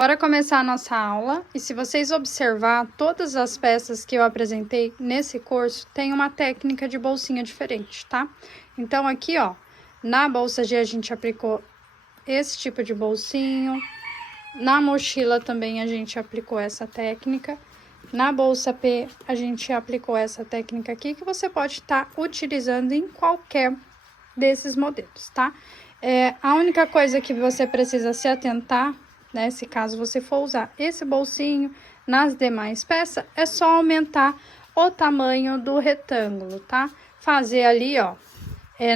Bora começar a nossa aula, e se vocês observar, todas as peças que eu apresentei nesse curso tem uma técnica de bolsinha diferente, tá? Então, aqui, ó, na bolsa G a gente aplicou esse tipo de bolsinho, na mochila também a gente aplicou essa técnica, na bolsa P a gente aplicou essa técnica aqui, que você pode estar utilizando em qualquer desses modelos, tá? A única coisa que você precisa se atentar, né, se caso você for usar esse bolsinho nas demais peças, é só aumentar o tamanho do retângulo, tá? Fazer ali, ó,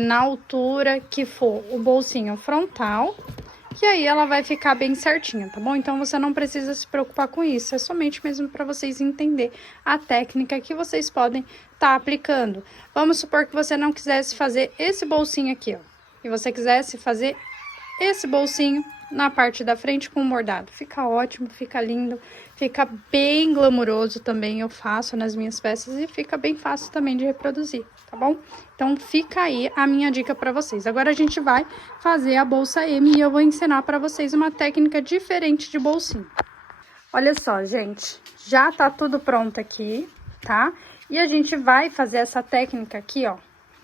na altura que for o bolsinho frontal, que aí ela vai ficar bem certinha, tá bom? Então, você não precisa se preocupar com isso, é somente mesmo para vocês entenderem a técnica que vocês podem estar aplicando. Vamos supor que você não quisesse fazer esse bolsinho aqui, ó, e você quisesse fazer esse bolsinho na parte da frente com bordado. Fica ótimo, fica lindo, fica bem glamuroso também, eu faço nas minhas peças e fica bem fácil também de reproduzir, tá bom? Então, fica aí a minha dica para vocês. Agora, a gente vai fazer a bolsa M e eu vou ensinar para vocês uma técnica diferente de bolsinho. Olha só, gente, já tá tudo pronto aqui, tá? E a gente vai fazer essa técnica aqui, ó,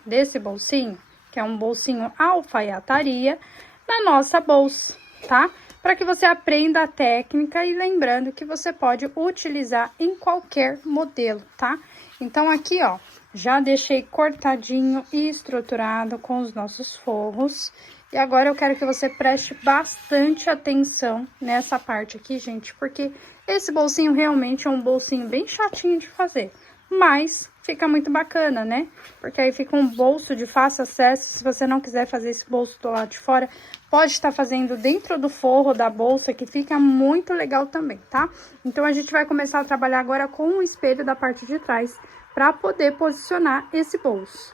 desse bolsinho, que é um bolsinho alfaiataria, na nossa bolsa, tá? Para que você aprenda a técnica e lembrando que você pode utilizar em qualquer modelo, tá? Então, aqui, ó, já deixei cortadinho e estruturado com os nossos forros. E agora eu quero que você preste bastante atenção nessa parte aqui, gente, porque esse bolsinho realmente é um bolsinho bem chatinho de fazer, mas fica muito bacana, né? Porque aí fica um bolso de fácil acesso. Se você não quiser fazer esse bolso do lado de fora, pode estar fazendo dentro do forro da bolsa, que fica muito legal também, tá? Então, a gente vai começar a trabalhar agora com o espelho da parte de trás, para poder posicionar esse bolso.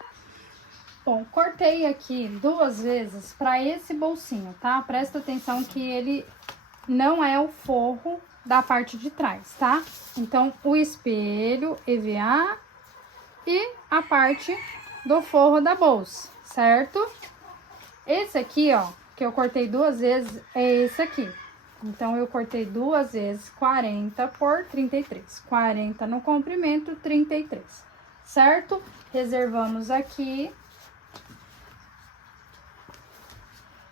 Bom, cortei aqui 2 vezes para esse bolsinho, tá? Presta atenção que ele não é o forro da parte de trás, tá? Então, o espelho, EVA e a parte do forro da bolsa, certo? Esse aqui, ó, que eu cortei 2 vezes, é esse aqui. Então, eu cortei 2 vezes 40 por 33. 40 no comprimento, 33, certo? Reservamos aqui.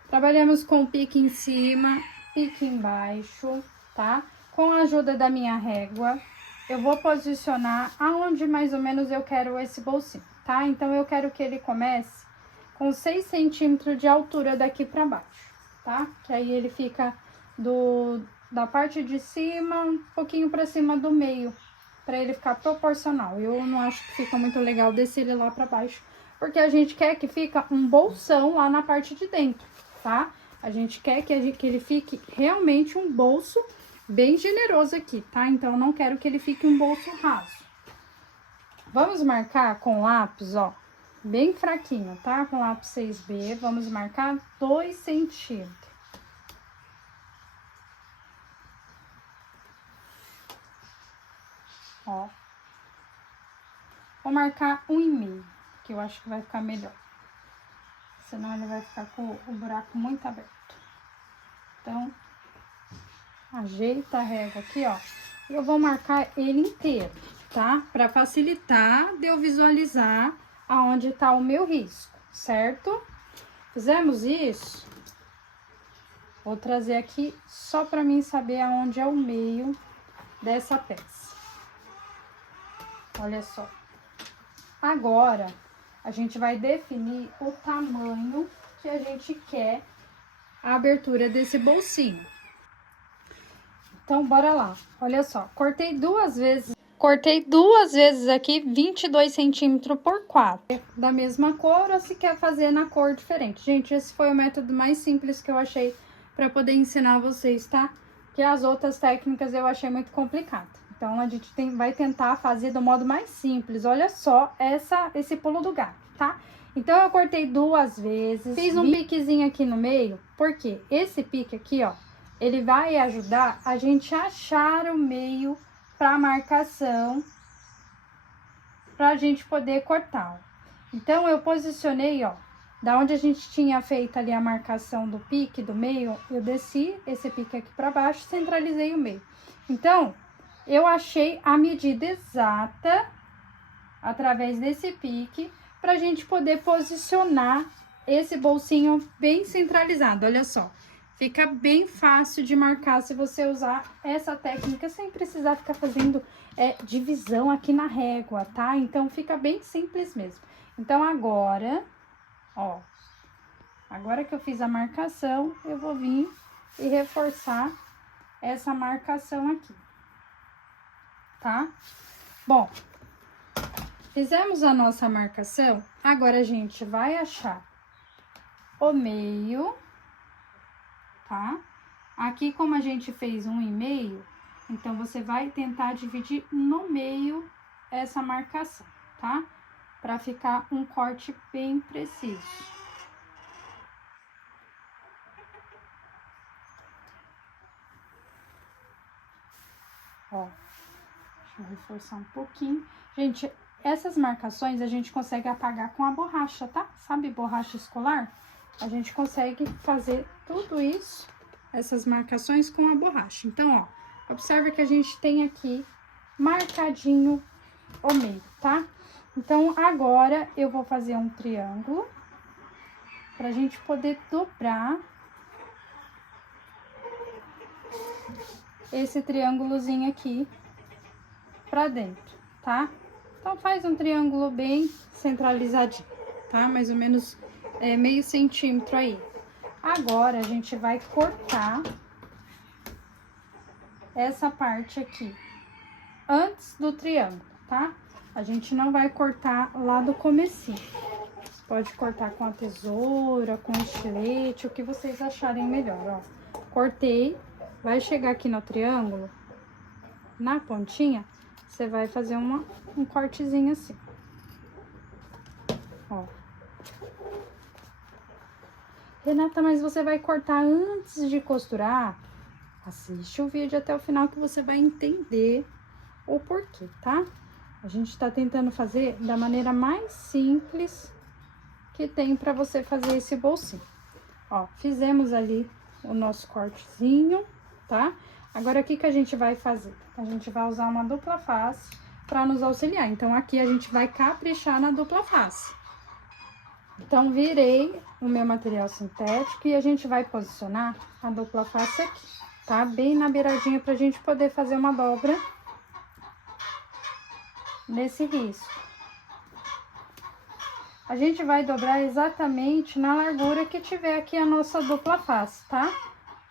Trabalhamos com pique em cima, pique embaixo, tá? Com a ajuda da minha régua, eu vou posicionar aonde mais ou menos eu quero esse bolsinho, tá? Então, eu quero que ele comece com 6 centímetros de altura daqui pra baixo, tá? Que aí ele fica da parte de cima, um pouquinho pra cima do meio, pra ele ficar proporcional. Eu não acho que fica muito legal descer ele lá pra baixo, porque a gente quer que fica um bolsão lá na parte de dentro, tá? A gente quer que ele fique realmente um bolso bem generoso aqui, tá? Então, eu não quero que ele fique um bolso raso. Vamos marcar com lápis, ó, bem fraquinho, tá? Com lápis 6B, vamos marcar 2 centímetros. Ó. Vou marcar 1,5, que eu acho que vai ficar melhor. Senão ele vai ficar com o buraco muito aberto. Então, ajeita a régua aqui, ó. E eu vou marcar ele inteiro, tá? Pra facilitar de eu visualizar aonde tá o meu risco, certo? Fizemos isso. Vou trazer aqui só pra mim saber aonde é o meio dessa peça. Olha só. Agora, a gente vai definir o tamanho que a gente quer a abertura desse bolsinho. Então, bora lá. Olha só, cortei 2 vezes. Cortei 2 vezes aqui, 22 centímetros por 4. Da mesma cor, ou se quer fazer na cor diferente. Gente, esse foi o método mais simples que eu achei para poder ensinar vocês, tá? Que as outras técnicas eu achei muito complicado. Então, a gente vai tentar fazer do modo mais simples. Olha só esse pulo do gato, tá? Então, eu cortei 2 vezes. Fiz um piquezinho aqui no meio, porque esse pique aqui, ó, ele vai ajudar a gente a achar o meio para marcação, pra gente poder cortar, ó. Então, eu posicionei, ó, Da onde a gente tinha feito ali a marcação do pique do meio, eu desci esse pique aqui para baixo, centralizei o meio. Então, eu achei a medida exata através desse pique pra gente poder posicionar esse bolsinho bem centralizado, olha só. Fica bem fácil de marcar se você usar essa técnica sem precisar ficar fazendo divisão aqui na régua, tá? Então, fica bem simples mesmo. Então, agora, ó, agora que eu fiz a marcação, eu vou vir e reforçar essa marcação aqui, tá? Bom, fizemos a nossa marcação, agora a gente vai achar o meio, tá? Aqui, como a gente fez 1,5, então, você vai tentar dividir no meio essa marcação, tá? Pra ficar um corte bem preciso. Ó, deixa eu reforçar um pouquinho. Gente, essas marcações a gente consegue apagar com a borracha, tá? Sabe borracha escolar? A gente consegue fazer tudo isso, essas marcações com a borracha. Então, ó, observa que a gente tem aqui marcadinho o meio, tá? Então, agora eu vou fazer um triângulo pra gente poder dobrar esse triângulozinho aqui pra dentro, tá? Então, faz um triângulo bem centralizadinho, tá? Mais ou menos meio centímetro aí. Agora, a gente vai cortar essa parte aqui antes do triângulo, tá? A gente não vai cortar lá do comecinho. Você pode cortar com a tesoura, com estilete, o que vocês acharem melhor, ó. Cortei, vai chegar aqui no triângulo, na pontinha, você vai fazer um cortezinho assim, ó. Renata, mas você vai cortar antes de costurar? Assiste o vídeo até o final que você vai entender o porquê, tá? A gente tá tentando fazer da maneira mais simples que tem pra você fazer esse bolsinho. Ó, fizemos ali o nosso cortezinho, tá? Agora, o que que a gente vai fazer? A gente vai usar uma dupla face pra nos auxiliar. Então, aqui a gente vai caprichar na dupla face. Então, virei o meu material sintético e a gente vai posicionar a dupla face aqui, tá? Bem na beiradinha pra gente poder fazer uma dobra nesse risco. A gente vai dobrar exatamente na largura que tiver aqui a nossa dupla face, tá?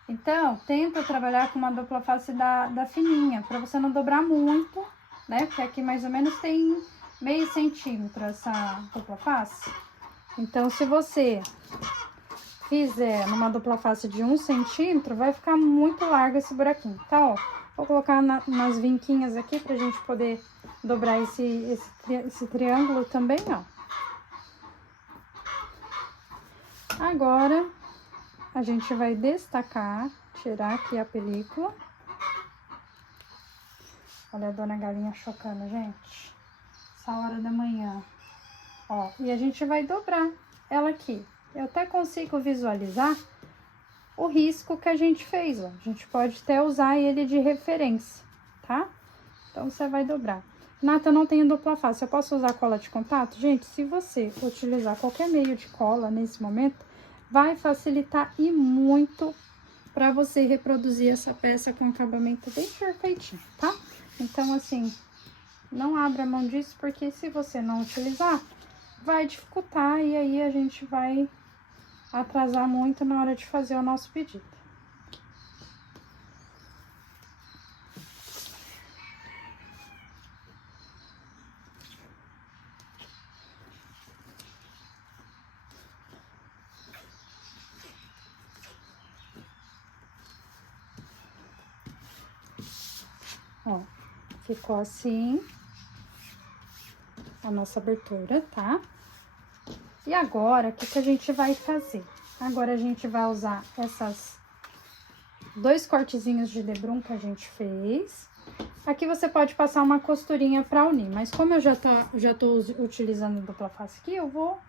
Então, tenta trabalhar com uma dupla face da fininha, pra você não dobrar muito, né? Porque aqui mais ou menos tem meio centímetro essa dupla face. Então, se você fizer numa dupla face de 1 centímetro, vai ficar muito largo esse buraquinho, tá? Ó, vou colocar nas vinquinhas aqui pra gente poder dobrar esse triângulo também, ó. Agora, a gente vai destacar, tirar aqui a película. Olha a dona Galinha chocando, gente. Essa hora da manhã. Ó, e a gente vai dobrar ela aqui. Eu até consigo visualizar o risco que a gente fez, ó. A gente pode até usar ele de referência, tá? Então, você vai dobrar. Nata, eu não tenho dupla face, eu posso usar cola de contato? Gente, se você utilizar qualquer meio de cola nesse momento, vai facilitar e muito para você reproduzir essa peça com acabamento bem perfeitinho, tá? Então, assim, não abra mão disso, porque se você não utilizar, vai dificultar e aí a gente vai atrasar muito na hora de fazer o nosso pedido. Ó, ficou assim a nossa abertura, tá? E agora, o que que a gente vai fazer? Agora, a gente vai usar essas 2 cortezinhos de debrum que a gente fez. Aqui você pode passar uma costurinha pra unir, mas como eu já tô utilizando dupla face aqui, eu vou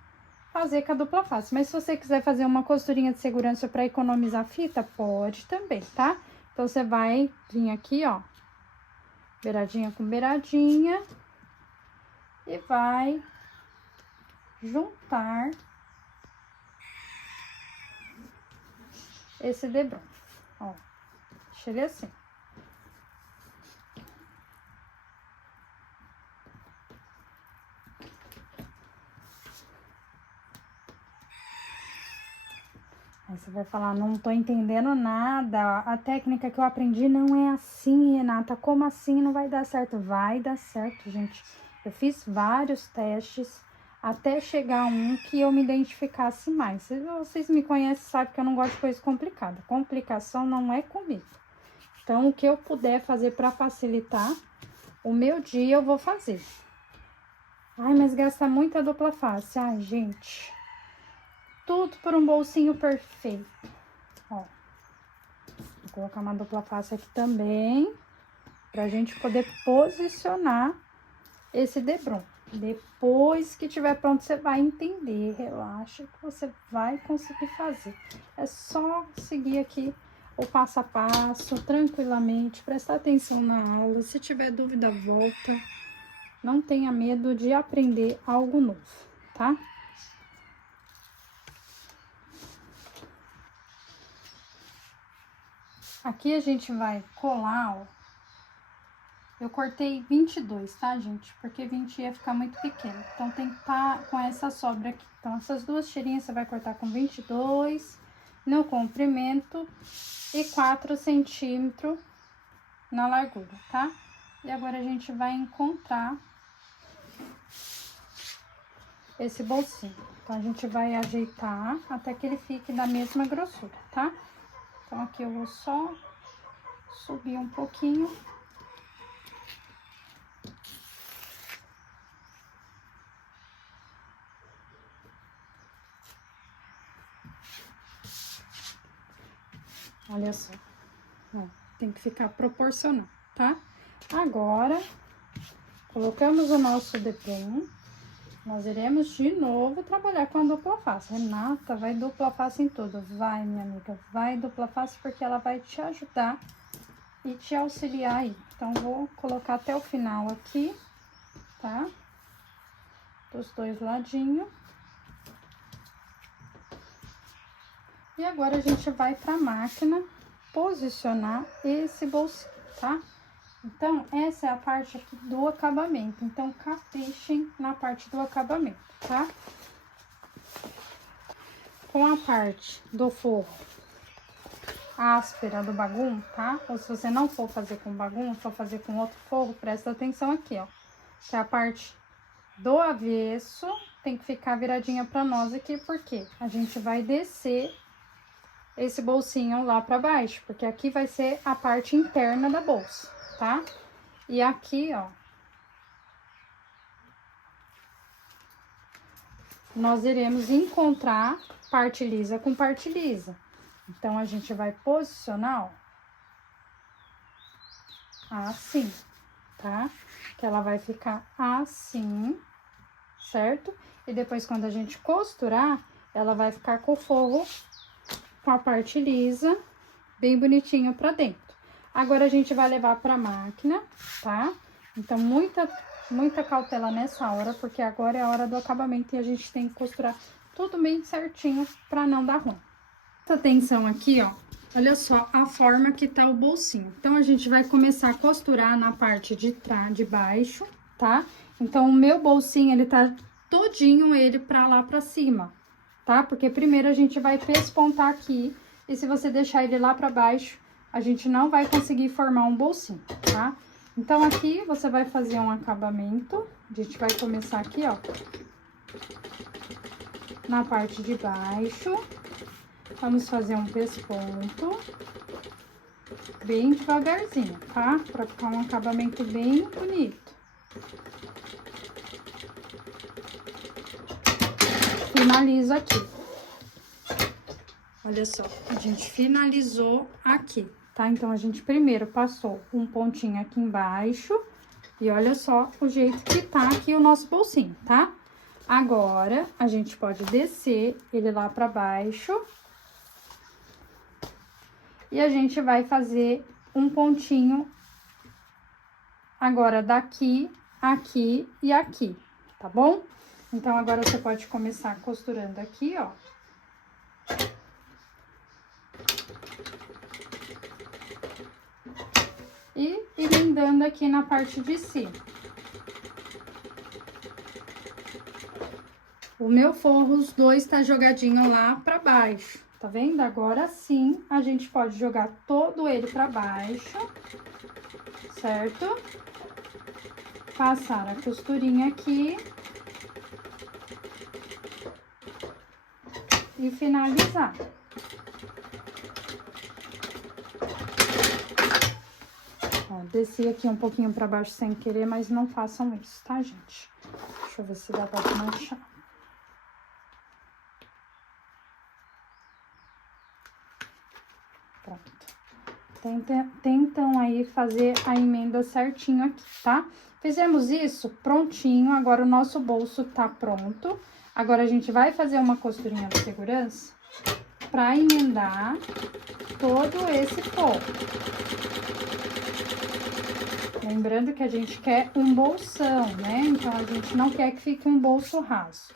fazer com a dupla face. Mas se você quiser fazer uma costurinha de segurança para economizar fita, pode também, tá? Então, você vai vir aqui, ó, beiradinha com beiradinha, e vai juntar esse debron, ó, deixa ele assim. Aí você vai falar, não tô entendendo nada, a técnica que eu aprendi não é assim, Renata, como assim não vai dar certo? Vai dar certo, gente. Eu fiz vários testes até chegar um que eu me identificasse mais. Se vocês me conhecem, sabem que eu não gosto de coisa complicada. Complicação não é comigo. Então, o que eu puder fazer para facilitar o meu dia, eu vou fazer. Ai, mas gasta muita dupla face. Ai, gente... Tudo por um bolsinho perfeito. Ó. Vou colocar uma dupla face aqui também. Pra gente poder posicionar esse debron. Depois que tiver pronto, você vai entender. Relaxa que você vai conseguir fazer. É só seguir aqui o passo a passo, tranquilamente. Prestar atenção na aula. Se tiver dúvida, volta. Não tenha medo de aprender algo novo, tá? Aqui a gente vai colar, ó. Eu cortei 22, tá, gente? Porque 20 ia ficar muito pequeno. Então, tem que estar com essa sobra aqui. Então, essas duas tirinhas você vai cortar com 22 no comprimento e 4 centímetros na largura, tá? E agora a gente vai encontrar esse bolsinho. Então, a gente vai ajeitar até que ele fique da mesma grossura, tá? Então, aqui eu vou só subir um pouquinho. Olha só. Ó, tem que ficar proporcional, tá? Agora, colocamos o nosso debron. Nós iremos de novo trabalhar com a dupla face. Renata, vai dupla face em tudo. Vai, minha amiga, vai dupla face porque ela vai te ajudar e te auxiliar aí. Então, vou colocar até o final aqui, tá? Dos dois ladinhos. E agora, a gente vai pra máquina posicionar esse bolsinho, tá? Então, essa é a parte aqui do acabamento. Então, caprichem na parte do acabamento, tá? Com a parte do forro áspera do bagum, tá? Ou se você não for fazer com bagum, for fazer com outro forro, presta atenção aqui, ó. Que é a parte do avesso, tem que ficar viradinha pra nós aqui, porque a gente vai descer esse bolsinho lá pra baixo, porque aqui vai ser a parte interna da bolsa, tá? E aqui, ó, nós iremos encontrar parte lisa com parte lisa. Então, a gente vai posicionar, ó, assim, tá? Que ela vai ficar assim, certo? E depois, quando a gente costurar, ela vai ficar com o forro, com a parte lisa, bem bonitinho pra dentro. Agora, a gente vai levar pra máquina, tá? Então, muita cautela nessa hora, porque agora é a hora do acabamento e a gente tem que costurar tudo bem certinho pra não dar ruim. Presta atenção aqui, ó. Olha só a forma que tá o bolsinho. Então, a gente vai começar a costurar na parte de trás, de baixo, tá? Então, o meu bolsinho, ele tá todinho ele pra lá pra cima, tá? Porque primeiro a gente vai pespontar aqui, e se você deixar ele lá pra baixo, a gente não vai conseguir formar um bolsinho, tá? Então, aqui você vai fazer um acabamento, a gente vai começar aqui, ó, na parte de baixo, vamos fazer um pesponto, bem devagarzinho, tá? Pra ficar um acabamento bem bonito. Finalizo aqui. Olha só, a gente finalizou aqui, tá? Então, a gente primeiro passou um pontinho aqui embaixo e olha só o jeito que tá aqui o nosso bolsinho, tá? Agora, a gente pode descer ele lá pra baixo. E a gente vai fazer um pontinho agora daqui, aqui e aqui, tá bom? Então, agora você pode começar costurando aqui, ó. E emendando aqui na parte de cima. O meu forro, os dois tá jogadinho lá pra baixo, tá vendo? Agora sim, a gente pode jogar todo ele pra baixo, certo? Passar a costurinha aqui. E finalizar. Ó, desci aqui um pouquinho pra baixo sem querer, mas não façam isso, tá, gente? Deixa eu ver se dá pra desmanchar. Pronto. Tentam aí fazer a emenda certinho aqui, tá? Fizemos isso, prontinho. Agora o nosso bolso tá pronto. Agora a gente vai fazer uma costurinha de segurança pra emendar todo esse forro. Lembrando que a gente quer um bolsão, né? Então, a gente não quer que fique um bolso raso.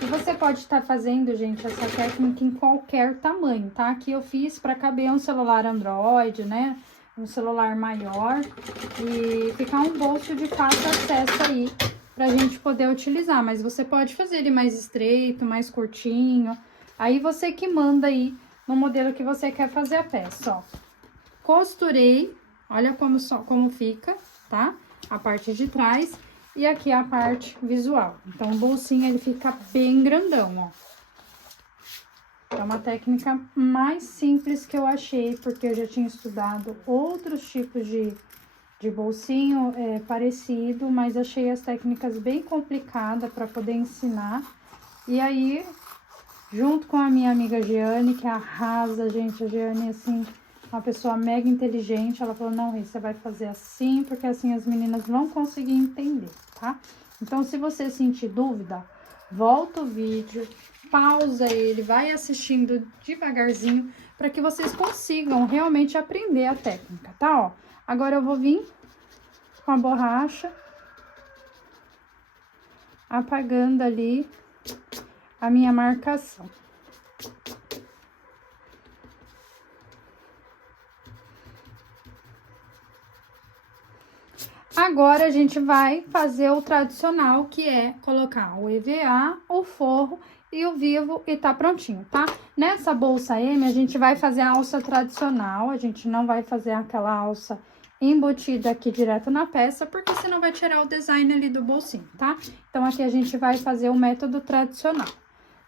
E você pode estar fazendo, gente, essa técnica em qualquer tamanho, tá? Aqui eu fiz para caber um celular Android, né? Um celular maior e ficar um bolso de fácil acesso aí pra gente poder utilizar. Mas você pode fazer ele mais estreito, mais curtinho. Aí você que manda aí no modelo que você quer fazer a peça, ó. Costurei, olha como fica, tá? A parte de trás. E aqui a parte visual. Então, o bolsinho, ele fica bem grandão, ó. É uma técnica mais simples que eu achei, porque eu já tinha estudado outros tipos de bolsinho parecido, mas achei as técnicas bem complicadas para poder ensinar. E aí, junto com a minha amiga Giane, que arrasa, gente, a Giane, assim, uma pessoa mega inteligente, ela falou, não, Rê, você vai fazer assim, porque assim as meninas vão conseguir entender, tá? Então, se você sentir dúvida, volta o vídeo, pausa ele, vai assistindo devagarzinho, para que vocês consigam realmente aprender a técnica, tá? Ó, agora eu vou vir com a borracha, apagando ali a minha marcação. Agora, a gente vai fazer o tradicional, que é colocar o EVA, o forro e o vivo e tá prontinho, tá? Nessa bolsa M, a gente vai fazer a alça tradicional, a gente não vai fazer aquela alça embutida aqui direto na peça, porque senão vai tirar o design ali do bolsinho, tá? Então, aqui a gente vai fazer o método tradicional.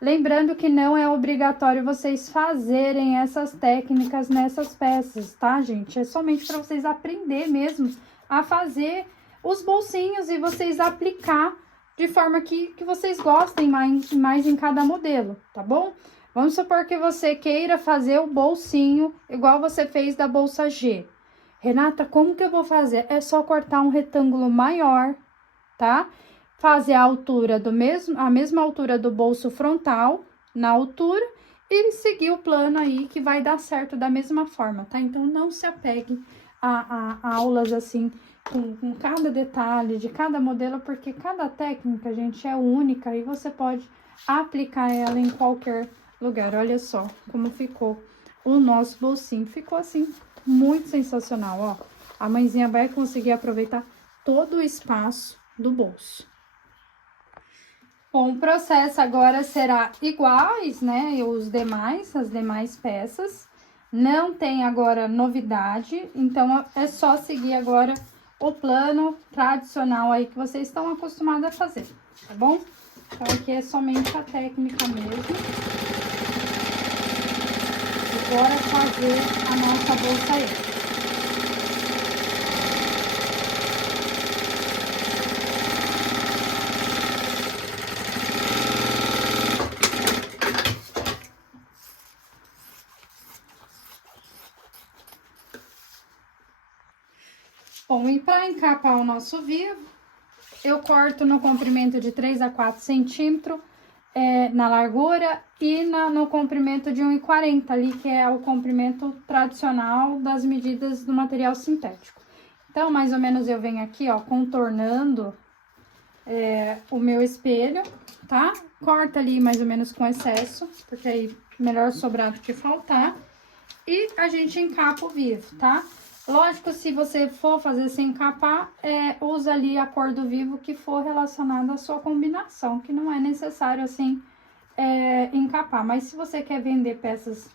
Lembrando que não é obrigatório vocês fazerem essas técnicas nessas peças, tá, gente? É somente para vocês aprender mesmo a fazer os bolsinhos e vocês aplicar de forma que vocês gostem mais em cada modelo, tá bom? Vamos supor que você queira fazer o bolsinho igual você fez da bolsa G. Renata, como que eu vou fazer? É só cortar um retângulo maior, tá? Fazer a altura a mesma altura do bolso frontal, na altura, e seguir o plano aí que vai dar certo da mesma forma, tá? Então, não se apegue a aulas assim, com cada detalhe de cada modelo, porque cada técnica, gente, é única e você pode aplicar ela em qualquer lugar. Olha só como ficou o nosso bolsinho. Ficou assim, muito sensacional, ó. A mãezinha vai conseguir aproveitar todo o espaço do bolso. Bom, o processo agora será iguais, né, as demais peças. Não tem agora novidade, então é só seguir agora o plano tradicional aí que vocês estão acostumados a fazer, tá bom? Então, aqui é somente a técnica mesmo. E bora fazer a nossa bolsa aí. Bom, e para encapar o nosso vivo, eu corto no comprimento de 3 a 4 centímetros na largura e no comprimento de 1,40 ali, que é o comprimento tradicional das medidas do material sintético. Então, mais ou menos eu venho aqui, ó, contornando o meu espelho, tá? Corta ali mais ou menos com excesso, porque aí melhor sobrar do que faltar. E a gente encapa o vivo, tá? Lógico, se você for fazer sem encapar, usa ali a cor do vivo que for relacionada à sua combinação, que não é necessário, assim, encapar. Mas se você quer vender peças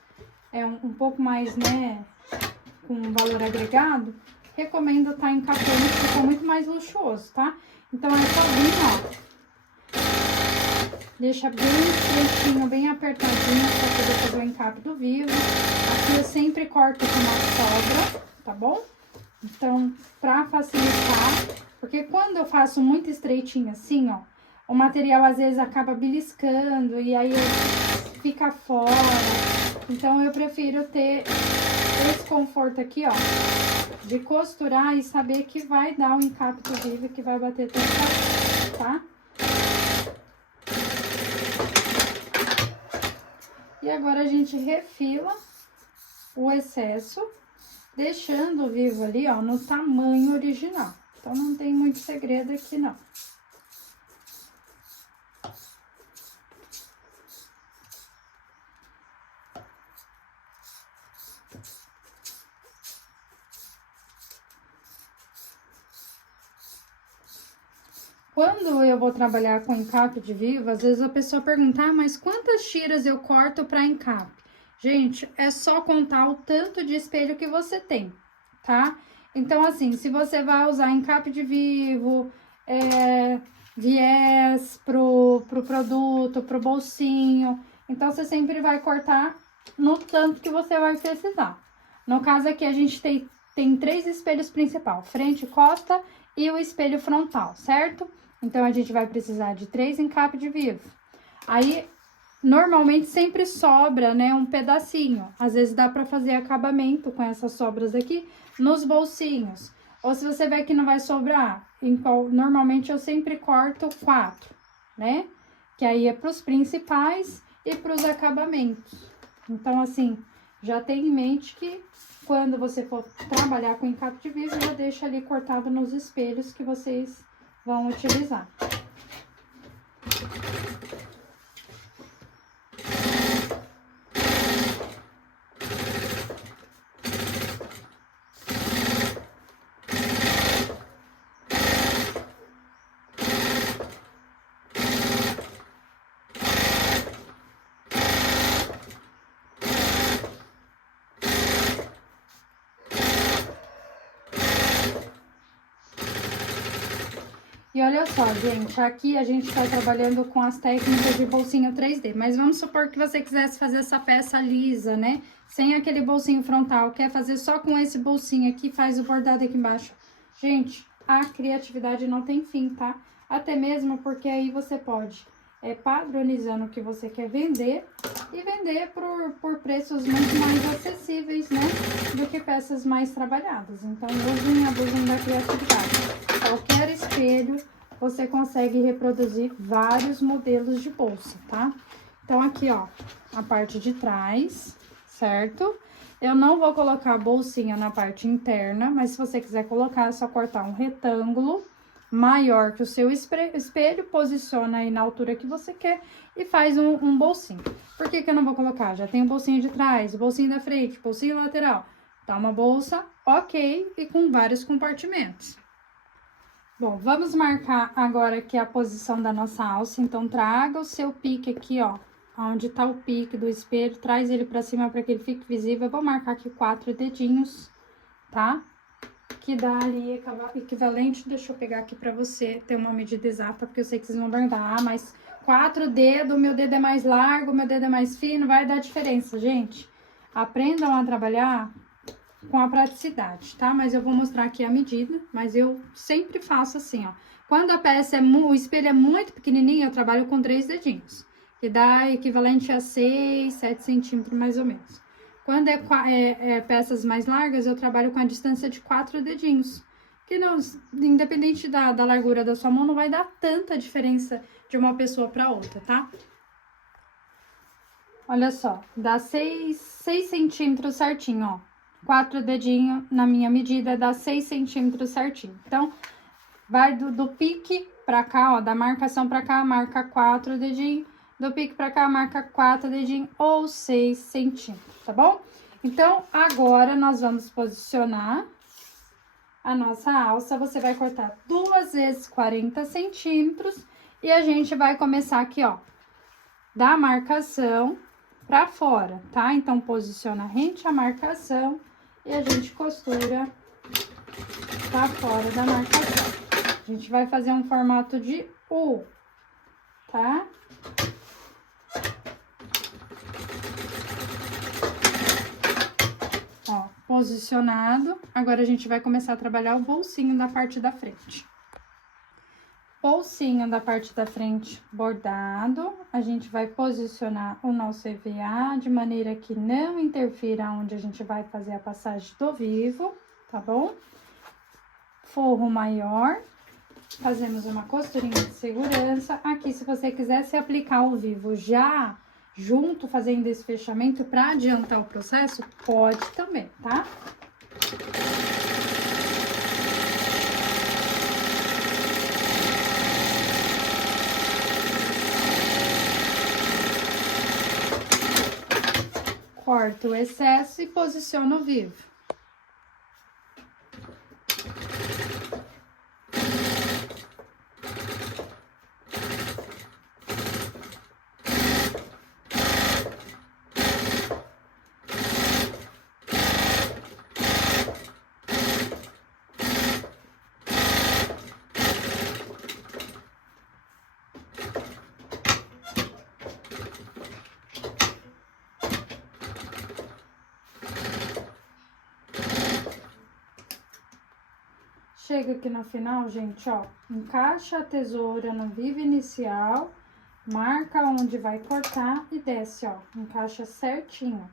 um pouco mais, né, com valor agregado, recomendo estar encapando, que fica muito mais luxuoso, tá? Então, é só vir, ó, deixa bem estreitinho, bem apertadinho para poder fazer o encape do vivo. Aqui eu sempre corto com uma sobra, tá bom? Então, pra facilitar, porque quando eu faço muito estreitinho assim, ó, o material às vezes acaba beliscando e aí fica fora. Então, eu prefiro ter esse conforto aqui, ó, de costurar e saber que vai dar um encape do vivo, que vai bater tudo certo, tá? E agora a gente refila o excesso, deixando o vivo ali, ó, no tamanho original. Então, não tem muito segredo aqui, não. Quando eu vou trabalhar com encape de vivo, às vezes a pessoa pergunta, mas quantas tiras eu corto para encape? Gente, é só contar o tanto de espelho que você tem, tá? Então, assim, se você vai usar encape de vivo, viés pro produto, pro bolsinho, então você sempre vai cortar no tanto que você vai precisar. No caso aqui, a gente tem 3 espelhos principais, frente, costa e o espelho frontal, certo? Então, a gente vai precisar de 3 encapes de vivo. Aí, normalmente, sempre sobra, né, um pedacinho. Às vezes, dá pra fazer acabamento com essas sobras aqui nos bolsinhos. Ou se você vê que não vai sobrar, então, normalmente, eu sempre corto 4, né? Que aí é pros principais e pros acabamentos. Então, assim, já tem em mente que quando você for trabalhar com encape de vivo, já deixa ali cortado nos espelhos que vocês vão utilizar. E olha só, gente, aqui a gente tá trabalhando com as técnicas de bolsinho 3D, mas vamos supor que você quisesse fazer essa peça lisa, né? Sem aquele bolsinho frontal, quer fazer só com esse bolsinho aqui, faz o bordado aqui embaixo. Gente, a criatividade não tem fim, tá? Até mesmo porque aí você pode padronizando o que você quer vender e vender por preços muito mais acessíveis, né? Do que peças mais trabalhadas. Então, abusem da criatividade. Qualquer espelho, você consegue reproduzir vários modelos de bolsa, tá? Então, aqui, ó, a parte de trás, certo? Eu não vou colocar a bolsinha na parte interna, mas se você quiser colocar, é só cortar um retângulo maior que o seu espelho, posiciona aí na altura que você quer e faz um bolsinho. Por que que eu não vou colocar? Já tem o bolsinho de trás, o bolsinho da frente, bolsinho lateral. Tá uma bolsa ok e com vários compartimentos. Bom, vamos marcar agora aqui a posição da nossa alça. Então, traga o seu pique aqui, ó, onde tá o pique do espelho, traz ele pra cima para que ele fique visível. Eu vou marcar aqui 4 dedinhos, tá? Que dá ali equivalente, deixa eu pegar aqui pra você ter uma medida exata, porque eu sei que vocês vão perguntar, mas 4 dedos, meu dedo é mais largo, meu dedo é mais fino, vai dar diferença, gente. Aprendam a trabalhar com a praticidade, tá? Mas eu vou mostrar aqui a medida, mas eu sempre faço assim, ó. Quando a peça o espelho é muito pequenininho, eu trabalho com 3 dedinhos, que dá equivalente a 6, 7 centímetros mais ou menos. Quando peças mais largas, eu trabalho com a distância de 4 dedinhos, porque não, independente da largura da sua mão, não vai dar tanta diferença de uma pessoa para outra, tá? Olha só, dá 6 centímetros certinho, ó. 4 dedinhos na minha medida dá 6 centímetros certinho. Então, vai do pique pra cá, ó, da marcação pra cá, marca 4 dedinhos. Do pique pra cá, marca 4 dedinhos ou 6 centímetros, tá bom? Então, agora nós vamos posicionar a nossa alça. Você vai cortar 2 vezes 40 centímetros e a gente vai começar aqui, ó, da marcação pra fora, tá? Então, posiciona rente à marcação e a gente costura pra fora da marcação. A gente vai fazer um formato de U, tá? Ó, posicionado. Agora, a gente vai começar a trabalhar o bolsinho da parte da frente. Bolsinho da parte da frente bordado, a gente vai posicionar o nosso EVA de maneira que não interfira onde a gente vai fazer a passagem do vivo, tá bom? Forro maior, fazemos uma costurinha de segurança. Aqui, se você quiser se aplicar o vivo já junto, fazendo esse fechamento para adiantar o processo, pode também, tá? Corto o excesso e posiciono o vivo. Chega aqui no final, gente, ó, encaixa a tesoura no vivo inicial, marca onde vai cortar e desce, ó, encaixa certinho.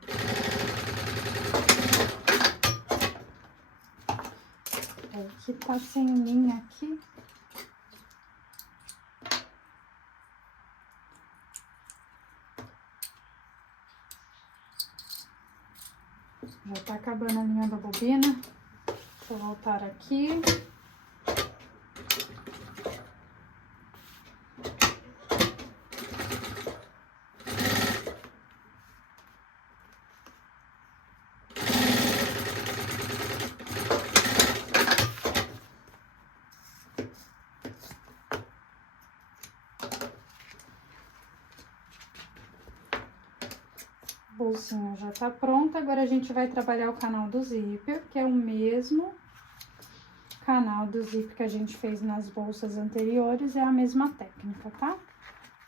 Aqui tá sem linha aqui. Já tá acabando a linha da bobina. Deixa eu voltar aqui. Bolsinha já tá pronta, agora a gente vai trabalhar o canal do zíper, que é o mesmo canal do zíper que a gente fez nas bolsas anteriores, é a mesma técnica, tá?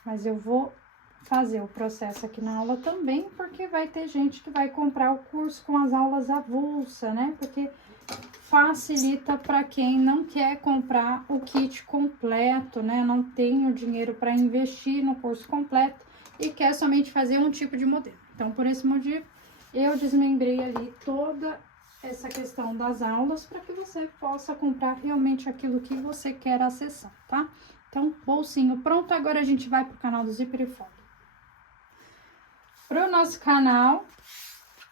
Mas eu vou fazer o processo aqui na aula também, porque vai ter gente que vai comprar o curso com as aulas avulsa, né? Porque facilita para quem não quer comprar o kit completo, né? Não tem o dinheiro para investir no curso completo e quer somente fazer um tipo de modelo. Então, por esse motivo, eu desmembrei ali toda essa questão das aulas para que você possa comprar realmente aquilo que você quer acessar, tá? Então, bolsinho pronto, agora a gente vai pro canal do zíper e folga. Pro nosso canal,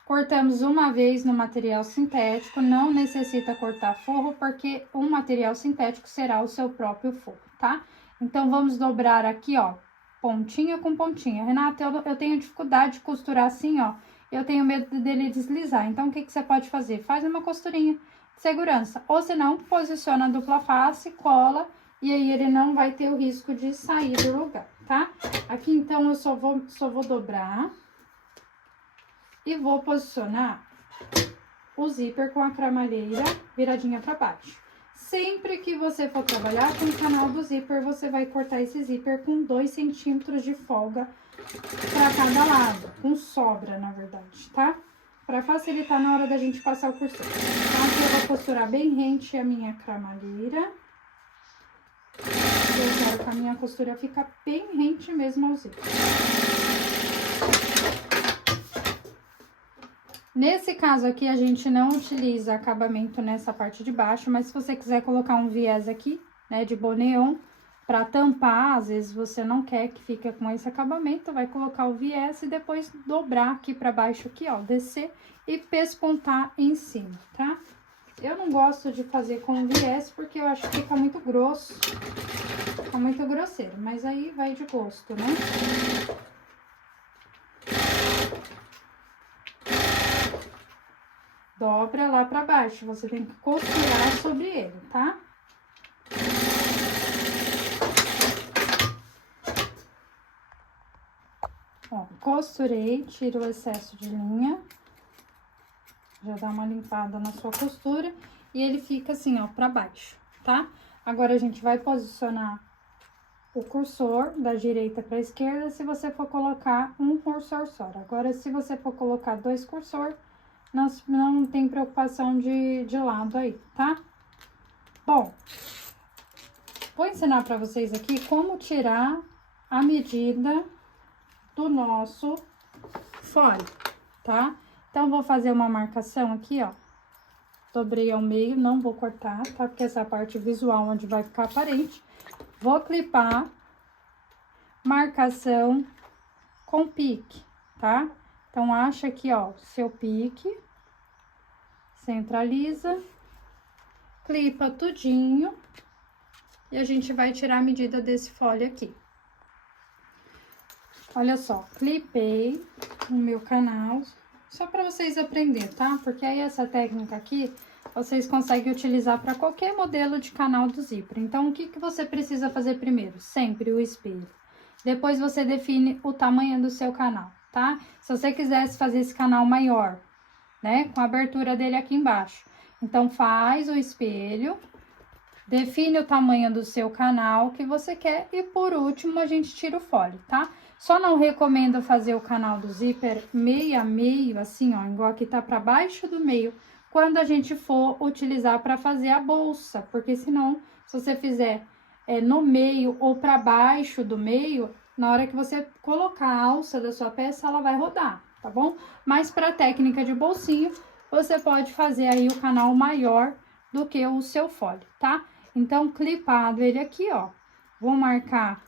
cortamos uma vez no material sintético, não necessita cortar forro, porque o material sintético será o seu próprio forro, tá? Então, vamos dobrar aqui, ó, pontinha com pontinha. Renata, eu tenho dificuldade de costurar assim, ó. Eu tenho medo dele deslizar. Então, o que você pode fazer? Faz uma costurinha de segurança. Ou se não, posiciona a dupla face, cola, e aí ele não vai ter o risco de sair do lugar, tá? Aqui, então, eu só vou dobrar e vou posicionar o zíper com a cremalheira viradinha pra baixo. Sempre que você for trabalhar com o canal do zíper, você vai cortar esse zíper com 2 centímetros de folga para cada lado, com sobra, na verdade, tá? Para facilitar na hora da gente passar o cursor. Então, aqui eu vou costurar bem rente a minha cremalheira. Eu quero que a minha costura fique bem rente mesmo ao zíper. Nesse caso aqui, a gente não utiliza acabamento nessa parte de baixo, mas se você quiser colocar um viés aqui, né, de boneon, para tampar, às vezes você não quer que fique com esse acabamento, vai colocar o viés e depois dobrar aqui para baixo aqui, ó, descer e pespontar em cima, tá? Eu não gosto de fazer com viés porque eu acho que fica muito grosso, fica muito grosseiro, mas aí vai de gosto, né? Dobra lá pra baixo, você tem que costurar sobre ele, tá? Ó, costurei, tiro o excesso de linha. Já dá uma limpada na sua costura e ele fica assim, ó, pra baixo, tá? Agora, a gente vai posicionar o cursor da direita pra esquerda se você for colocar um cursor só. Agora, se você for colocar 2 cursor, não tem preocupação de lado aí, tá? Bom, vou ensinar pra vocês aqui como tirar a medida do nosso fole, tá? Então, vou fazer uma marcação aqui, ó. Dobrei ao meio, não vou cortar, tá? Porque essa parte visual onde vai ficar aparente. Vou clipar, marcação com pique, tá? Então, acha aqui, ó, seu pique, centraliza, clipa tudinho e a gente vai tirar a medida desse fole aqui. Olha só, clipei no meu canal, só para vocês aprenderem, tá? Porque aí essa técnica aqui, vocês conseguem utilizar para qualquer modelo de canal do zíper. Então, o que que você precisa fazer primeiro? Sempre o espelho. Depois, você define o tamanho do seu canal, tá? Se você quisesse fazer esse canal maior, né? Com a abertura dele aqui embaixo. Então, faz o espelho, define o tamanho do seu canal que você quer e, por último, a gente tira o fole, tá? Só não recomendo fazer o canal do zíper meio a meio, assim, ó, igual aqui tá pra baixo do meio, quando a gente for utilizar para fazer a bolsa, porque senão, se você fizer no meio ou para baixo do meio, na hora que você colocar a alça da sua peça, ela vai rodar, tá bom? Mas para técnica de bolsinho, você pode fazer aí o canal maior do que o seu fole, tá? Então, clipado ele aqui, ó, vou marcar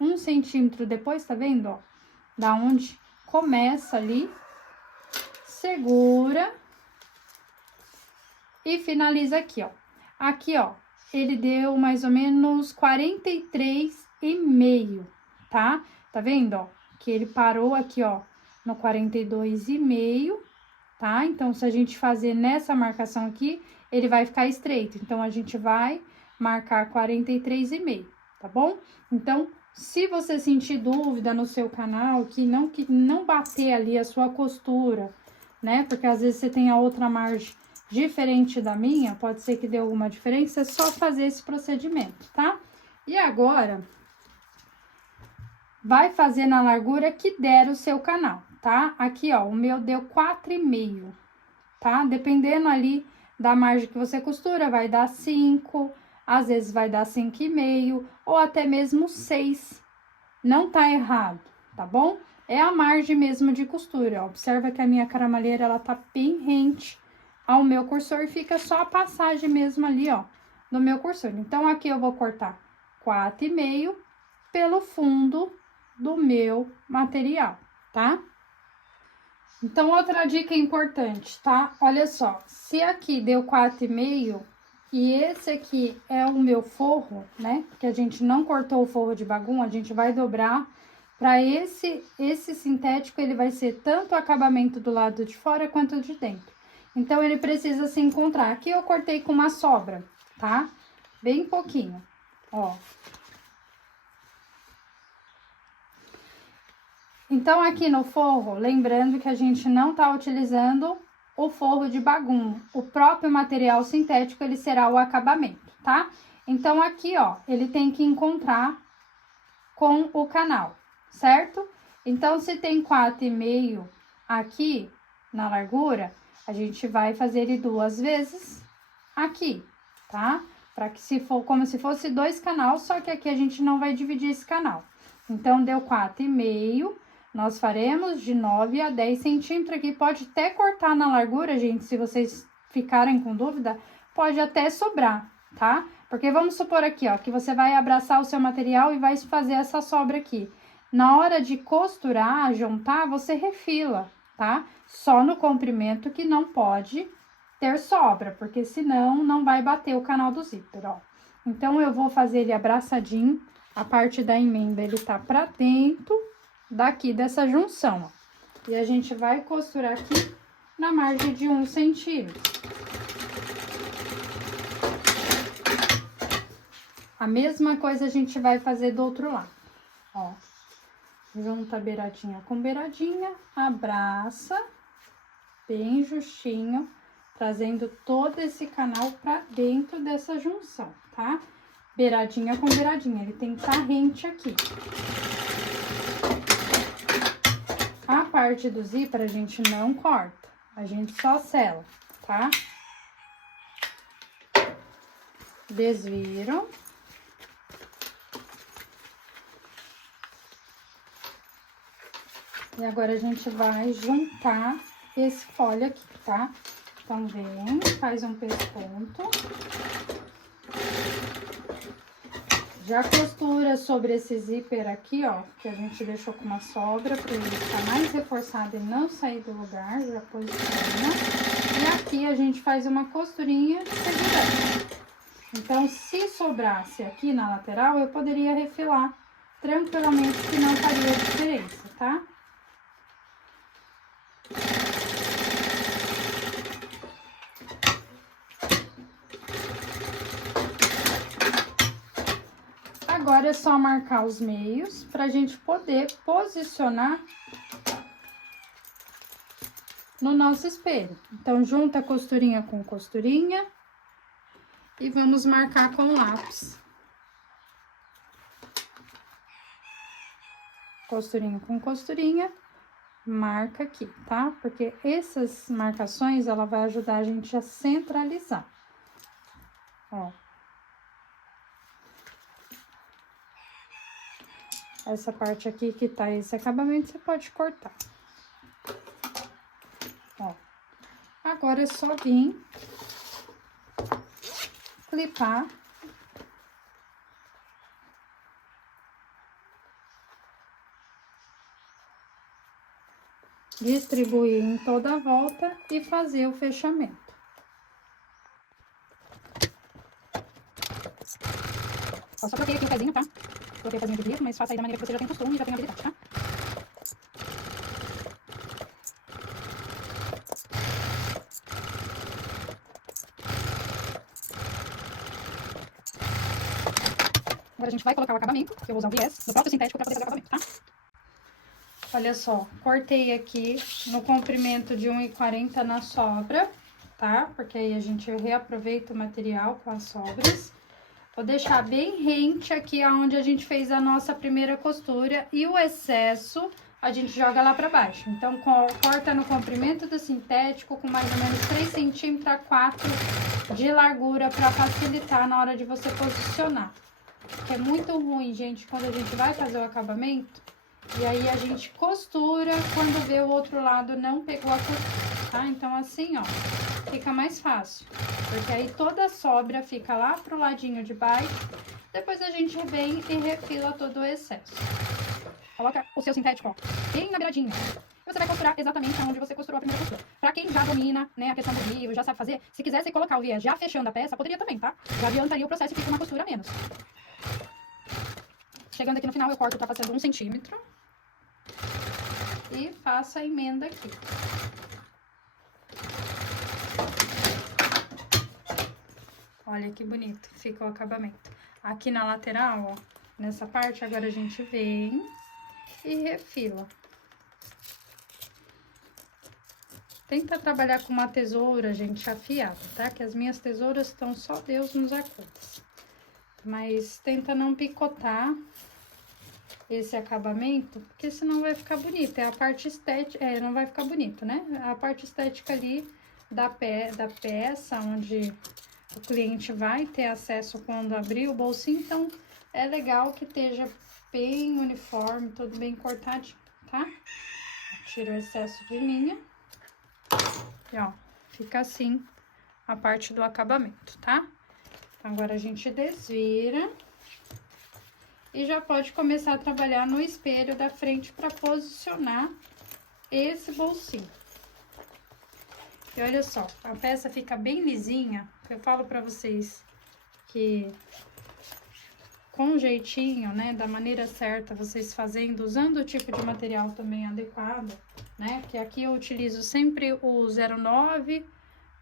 1 centímetro depois, tá vendo, ó? Da onde começa ali, segura e finaliza aqui, ó. Aqui, ó, ele deu mais ou menos 43,5, tá? Tá vendo, ó? Que ele parou aqui, ó, no 42,5, tá? Então, se a gente fazer nessa marcação aqui, ele vai ficar estreito. Então, a gente vai marcar 43,5, tá bom? Então, se você sentir dúvida no seu canal, que não bater ali a sua costura, né? Porque às vezes você tem a outra margem diferente da minha, pode ser que dê alguma diferença, é só fazer esse procedimento, tá? E agora, vai fazer na largura que der o seu canal, tá? Aqui, ó, o meu deu 4,5, tá? Dependendo ali da margem que você costura, vai dar 5, às vezes vai dar 5,5 ou até mesmo 6. Não tá errado, tá bom? É a margem mesmo de costura, ó. Observa que a minha caramalheira, ela tá bem rente ao meu cursor, fica só a passagem mesmo ali, ó, no meu cursor. Então, aqui eu vou cortar 4,5 pelo fundo do meu material, tá? Então, outra dica importante, tá? Olha só, se aqui deu 4,5 e esse aqui é o meu forro, né? Que a gente não cortou o forro de bagum, a gente vai dobrar. Para esse sintético, ele vai ser tanto o acabamento do lado de fora quanto de dentro. Então, ele precisa se encontrar. Aqui eu cortei com uma sobra, tá? Bem pouquinho, ó. Então, aqui no forro, lembrando que a gente não tá utilizando o forro de bagum. O próprio material sintético, ele será o acabamento, tá? Então, aqui, ó, ele tem que encontrar com o canal, certo? Então, se tem 4,5 aqui na largura, a gente vai fazer ele 2 vezes aqui, tá? Para que se for como se fosse 2 canal, só que aqui a gente não vai dividir esse canal. Então, deu 4,5, Nós faremos de 9 a 10 centímetros aqui. Pode até cortar na largura, gente, se vocês ficarem com dúvida, pode até sobrar, tá? Porque vamos supor aqui, ó, que você vai abraçar o seu material e vai fazer essa sobra aqui. Na hora de costurar, juntar, você refila, tá? Só no comprimento que não pode ter sobra, porque senão não vai bater o canal do zíper, ó. Então, eu vou fazer ele abraçadinho, a parte da emenda ele tá pra dentro daqui dessa junção, ó. E a gente vai costurar aqui na margem de 1 centímetro. A mesma coisa a gente vai fazer do outro lado, ó. Junta beiradinha com beiradinha, abraça bem justinho, trazendo todo esse canal pra dentro dessa junção, tá? Beiradinha com beiradinha, ele tem que estar rente aqui. A parte do zíper a gente não corta, a gente só sela, tá? Desviram. E agora a gente vai juntar esse folho aqui, tá? Então, vem, faz um pesponto. Já costura sobre esse zíper aqui, ó, que a gente deixou com uma sobra, pra ele ficar mais reforçado e não sair do lugar, já posiciona. E aqui a gente faz uma costurinha segurando. Então, se sobrasse aqui na lateral, eu poderia refilar tranquilamente, que não faria diferença, tá? Agora é só marcar os meios pra gente poder posicionar no nosso espelho. Então, junta costurinha com costurinha e vamos marcar com lápis. Costurinha com costurinha, marca aqui, tá? Porque essas marcações, ela vai ajudar a gente a centralizar. Ó. Essa parte aqui que tá esse acabamento, você pode cortar. Ó. Agora é só vir clipar. Distribuir em toda a volta e fazer o fechamento. Ó, só coloquei aqui o pezinho, tá? Coloquei o pezinho de grito, mas faça aí da maneira que você já tem costume e já tem habilidade, tá? Agora a gente vai colocar o acabamento, que eu vou usar o viés do próprio sintético para poder fazer o acabamento, tá? Olha só, cortei aqui no comprimento de 1,40 na sobra, tá? Porque aí a gente reaproveita o material com as sobras. Vou deixar bem rente aqui aonde a gente fez a nossa primeira costura e o excesso a gente joga lá pra baixo. Então, corta no comprimento do sintético com mais ou menos 3 centímetros a 4 de largura pra facilitar na hora de você posicionar. Porque é muito ruim, gente, quando a gente vai fazer o acabamento e aí a gente costura, quando vê o outro lado não pegou a costura, tá? Então, assim, ó, fica mais fácil, porque aí toda a sobra fica lá pro ladinho de baixo, depois a gente vem e refila todo o excesso. Coloca o seu sintético, ó, bem na beiradinha. Você vai costurar exatamente onde você costurou a primeira costura. Pra quem já domina, né, a questão do vivo, já sabe fazer, se quisesse colocar o viés já fechando a peça, poderia também, tá? Já adiantaria o processo e fica uma costura a menos. Chegando aqui no final, eu corto, tá passando 1 centímetro. E faço a emenda aqui. Olha que bonito, fica o acabamento. Aqui na lateral, ó, nessa parte, agora a gente vem e refila. Tenta trabalhar com uma tesoura, gente, afiada, tá? Que as minhas tesouras estão só Deus nos acuda. Mas tenta não picotar esse acabamento, porque senão vai ficar bonito. É a parte estética, não vai ficar bonito, né? A parte estética ali da peça, onde o cliente vai ter acesso quando abrir o bolsinho. Então, é legal que esteja bem uniforme, tudo bem cortadinho, tá? Tiro o excesso de linha. E, ó, fica assim a parte do acabamento, tá? Então, agora a gente desvira. E já pode começar a trabalhar no espelho da frente para posicionar esse bolsinho. E olha só, a peça fica bem lisinha. Eu falo pra vocês que com jeitinho, né, da maneira certa, vocês fazendo, usando o tipo de material também adequado, né? Que aqui eu utilizo sempre o 09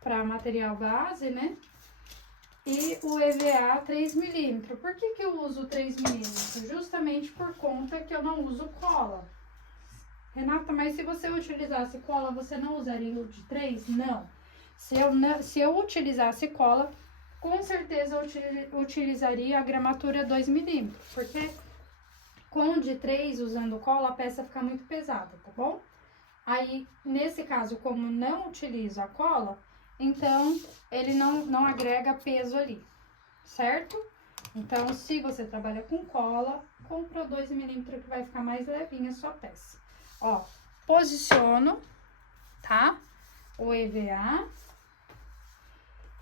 para material base, né? E o EVA 3 milímetros. Por que que eu uso 3 milímetros? Justamente por conta que eu não uso cola. Renata, mas se você utilizasse cola, você não usaria o de 3? Não. Se eu utilizasse cola, com certeza eu utilizaria a gramatura 2 milímetros, porque com o de 3, usando cola, a peça fica muito pesada, tá bom? Aí, nesse caso, como não utilizo a cola, então ele não agrega peso ali, certo? Então, se você trabalha com cola, compra 2 milímetros que vai ficar mais levinha a sua peça. Ó, posiciono, tá? O EVA.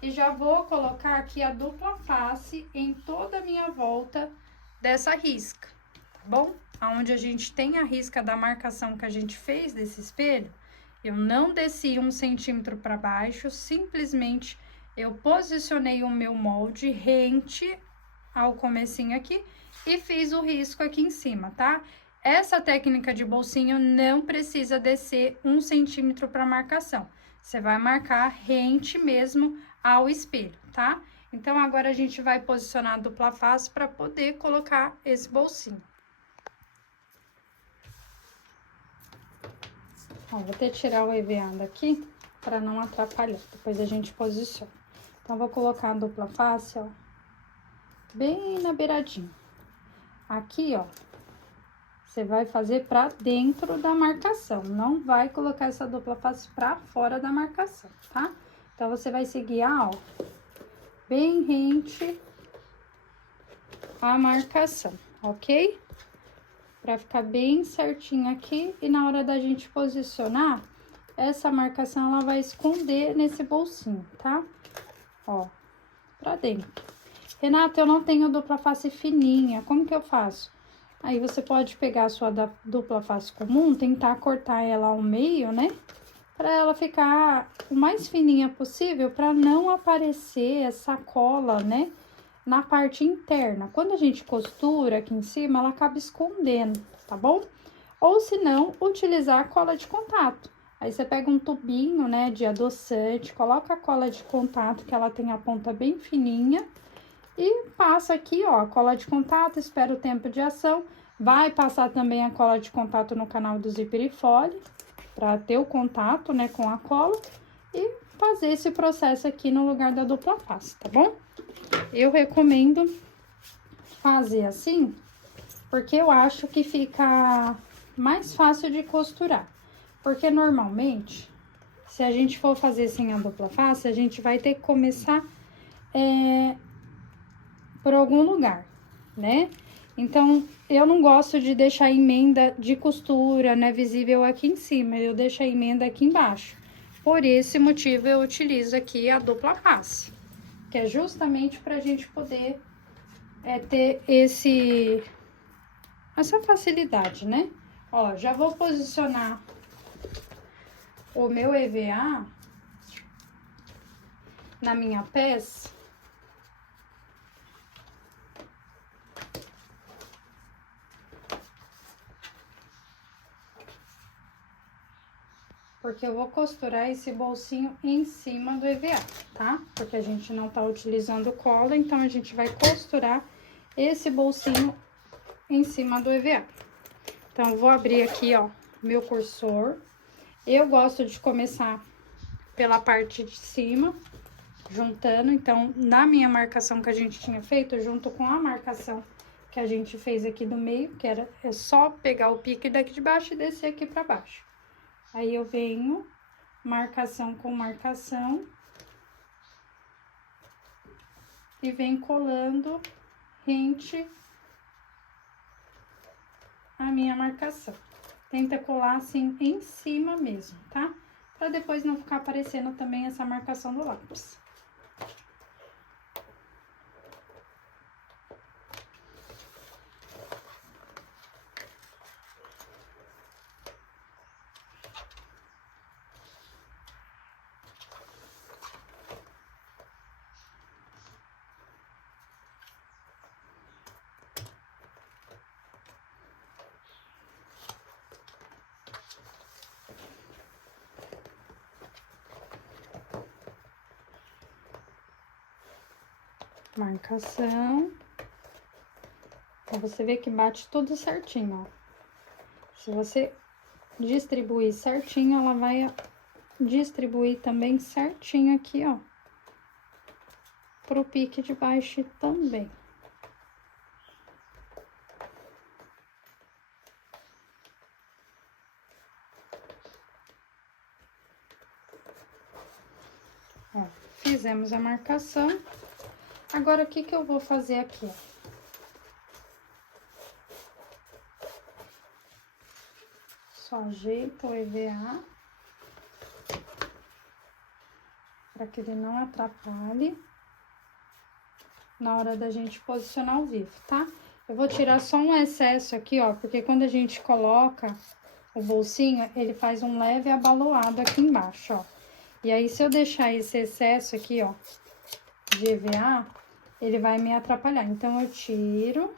E já vou colocar aqui a dupla face em toda a minha volta dessa risca, tá bom? Aonde a gente tem a risca da marcação que a gente fez desse espelho, eu não desci 1 centímetro para baixo, simplesmente eu posicionei o meu molde rente ao comecinho aqui e fiz o risco aqui em cima, tá? Essa técnica de bolsinho não precisa descer 1 centímetro para marcação. Você vai marcar rente mesmo ao espelho, tá? Então, agora a gente vai posicionar a dupla face para poder colocar esse bolsinho. Ó, vou até tirar o EVA daqui para não atrapalhar, depois a gente posiciona. Então, vou colocar a dupla face, ó, bem na beiradinha. Aqui, ó, você vai fazer pra dentro da marcação, não vai colocar essa dupla face pra fora da marcação, tá? Então, você vai seguir ó, bem rente a marcação, ok? Pra ficar bem certinho aqui e na hora da gente posicionar, essa marcação, ela vai esconder nesse bolsinho, tá? Ó, pra dentro. Renata, eu não tenho dupla face fininha, como que eu faço? Aí, você pode pegar a sua dupla face comum, tentar cortar ela ao meio, né? Pra ela ficar o mais fininha possível, pra não aparecer essa cola, né? Na parte interna. Quando a gente costura aqui em cima, ela acaba escondendo, tá bom? Ou se não, utilizar cola de contato. Aí, você pega um tubinho, né, de adoçante, coloca a cola de contato, que ela tem a ponta bem fininha. E passa aqui, ó, a cola de contato, espera o tempo de ação. Vai passar também a cola de contato no canal do zíper e fole, pra ter o contato, né, com a cola. E fazer esse processo aqui no lugar da dupla face, tá bom? Eu recomendo fazer assim, porque eu acho que fica mais fácil de costurar. Porque normalmente, se a gente for fazer sem a dupla face, a gente vai ter que começar por algum lugar, né? Então, eu não gosto de deixar a emenda de costura, né, visível aqui em cima, eu deixo a emenda aqui embaixo. Por esse motivo, eu utilizo aqui a dupla face, que é justamente pra gente poder ter essa facilidade, né? Ó, já vou posicionar o meu EVA na minha peça. Porque eu vou costurar esse bolsinho em cima do EVA, tá? Porque a gente não tá utilizando cola, então a gente vai costurar esse bolsinho em cima do EVA. Então, eu vou abrir aqui, ó, meu cursor. Eu gosto de começar pela parte de cima, juntando. Então, na minha marcação que a gente tinha feito, junto com a marcação que a gente fez aqui do meio, que é só pegar o pique daqui de baixo e descer aqui pra baixo. Aí, eu venho, marcação com marcação, e venho colando rente a minha marcação. tenta colar assim em cima mesmo, tá? Pra depois não ficar aparecendo também essa marcação do lápis. Marcação. Pra você ver que bate tudo certinho, ó. Se você distribuir certinho, ela vai distribuir também certinho aqui, ó. Pro pique de baixo também. Ó, fizemos a marcação. Agora, o que que eu vou fazer aqui, ó? Só ajeita o EVA, para que ele não atrapalhe na hora da gente posicionar o vivo, tá? Eu vou tirar só um excesso aqui, ó, porque quando a gente coloca o bolsinho, ele faz um leve abaloado aqui embaixo, ó. E aí, se eu deixar esse excesso aqui, ó, de EVA, ele vai me atrapalhar. Então, eu tiro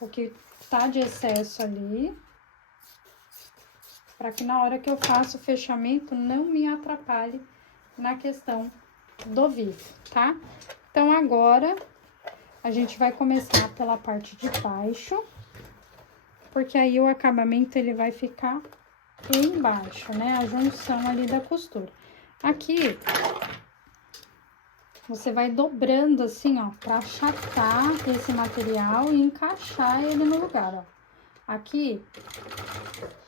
o que tá de excesso ali, para que na hora que eu faço o fechamento, não me atrapalhe na questão do vivo, tá? Então, agora, a gente vai começar pela parte de baixo, porque aí o acabamento, ele vai ficar embaixo, né? A junção ali da costura. Aqui, você vai dobrando assim, ó, pra achatar esse material e encaixar ele no lugar, ó. Aqui,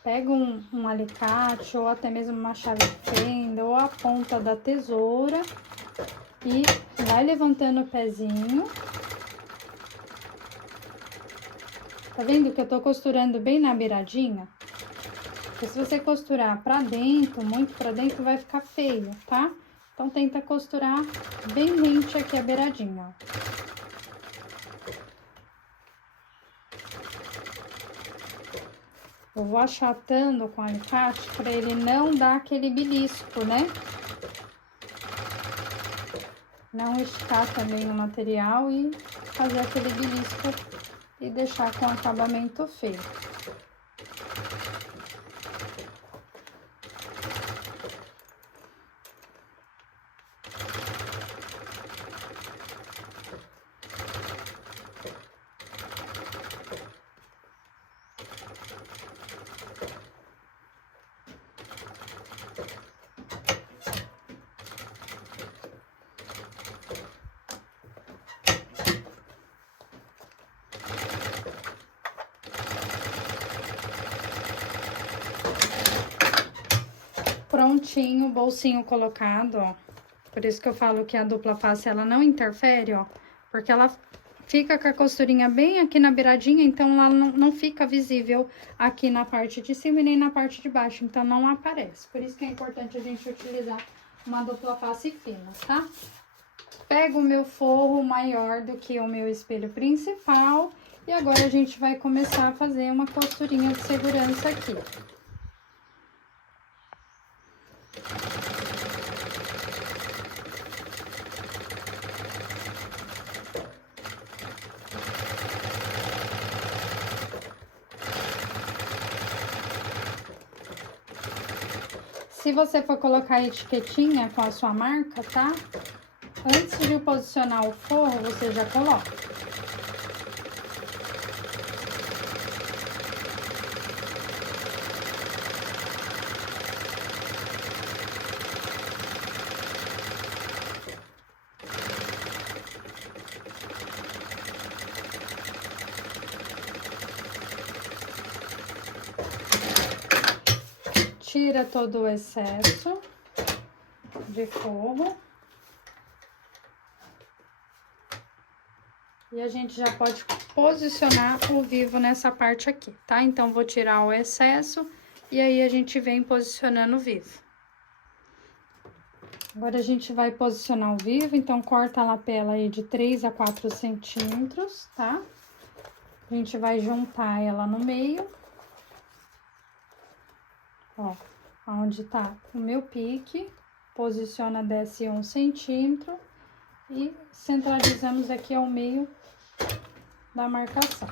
pega um alicate ou até mesmo uma chave de fenda ou a ponta da tesoura e vai levantando o pezinho. Tá vendo que eu tô costurando bem na beiradinha? Porque se você costurar pra dentro, muito pra dentro, vai ficar feio, tá? Então, tenta costurar bem rente aqui a beiradinha, ó. Eu vou achatando com o alicate pra ele não dar aquele belisco, né? Não esticar também o material e fazer aquele belisco e deixar com acabamento feio. Prontinho, o bolsinho colocado, ó. Por isso que eu falo que a dupla face, ela não interfere, ó. Porque ela fica com a costurinha bem aqui na beiradinha, então ela não fica visível aqui na parte de cima e nem na parte de baixo. Então, não aparece. Por isso que é importante a gente utilizar uma dupla face fina, tá? Pego o meu forro maior do que o meu espelho principal. E agora, a gente vai começar a fazer uma costurinha de segurança aqui. Se você for colocar a etiquetinha com a sua marca, tá? Antes de posicionar o forro, você já coloca. Tira todo o excesso de forro. E a gente já pode posicionar o vivo nessa parte aqui, tá? Então, vou tirar o excesso e aí a gente vem posicionando o vivo. Agora, a gente vai posicionar o vivo, então, corta a lapela aí de 3 a 4 centímetros, tá? A gente vai juntar ela no meio. Ó, onde tá o meu pique, posiciona, desce 1 centímetro e centralizamos aqui ao meio da marcação.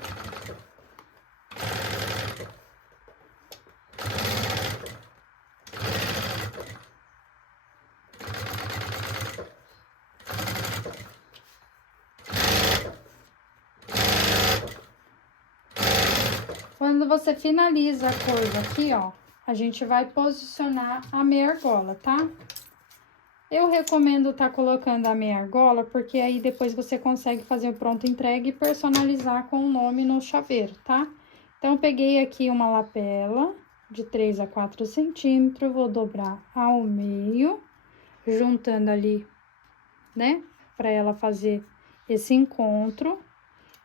Quando você finaliza a coisa aqui, ó, a gente vai posicionar a meia argola, tá? Eu recomendo tá colocando a meia argola, porque aí depois você consegue fazer o pronto entrega e personalizar com o nome no chaveiro, tá? Então, eu peguei aqui uma lapela de 3 a 4 centímetros, vou dobrar ao meio, juntando ali, né? Pra ela fazer esse encontro.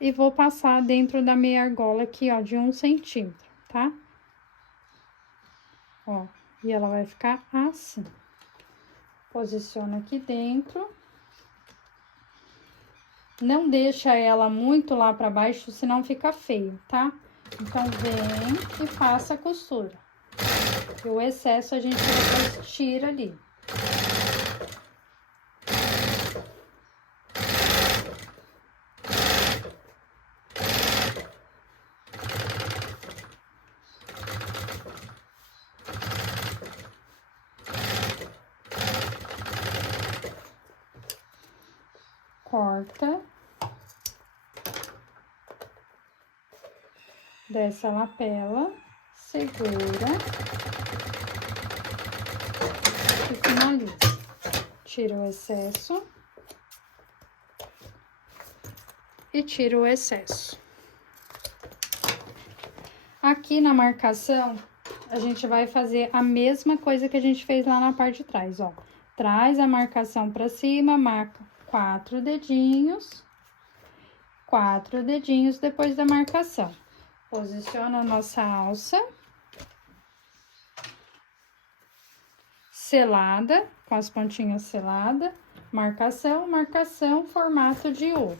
E vou passar dentro da meia argola aqui, ó, de 1 centímetro, tá? Ó, e ela vai ficar assim. Posiciona aqui dentro. Não deixa ela muito lá pra baixo, senão fica feio, tá? Então, vem e passa a costura. E o excesso a gente depois tira ali. Corta. Desce a lapela, segura e finaliza. Tira o excesso e tira o excesso. Aqui na marcação, a gente vai fazer a mesma coisa que a gente fez lá na parte de trás, ó. Traz a marcação pra cima, marca 4 dedinhos depois da marcação. Posiciona a nossa alça. Selada, com as pontinhas seladas. Marcação, marcação, formato de U.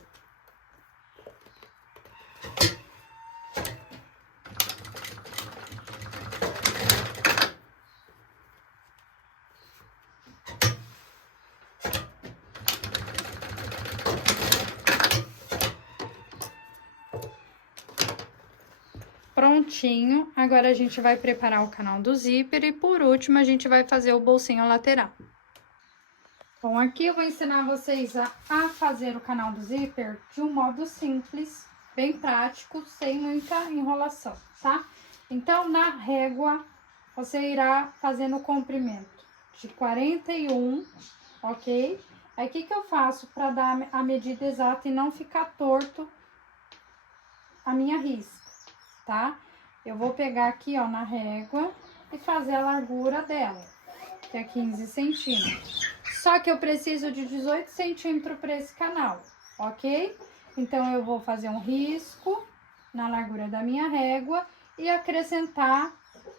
Prontinho, agora a gente vai preparar o canal do zíper e por último a gente vai fazer o bolsinho lateral. Bom, aqui eu vou ensinar vocês a fazer o canal do zíper de um modo simples, bem prático, sem muita enrolação, tá? Então, na régua, você irá fazendo o comprimento de 41, ok? Aí, o que que eu faço para dar a medida exata e não ficar torto a minha risca? Tá? Eu vou pegar aqui, ó, na régua e fazer a largura dela, que é 15 centímetros. Só que eu preciso de 18 centímetros para esse canal, ok? Então, eu vou fazer um risco na largura da minha régua e acrescentar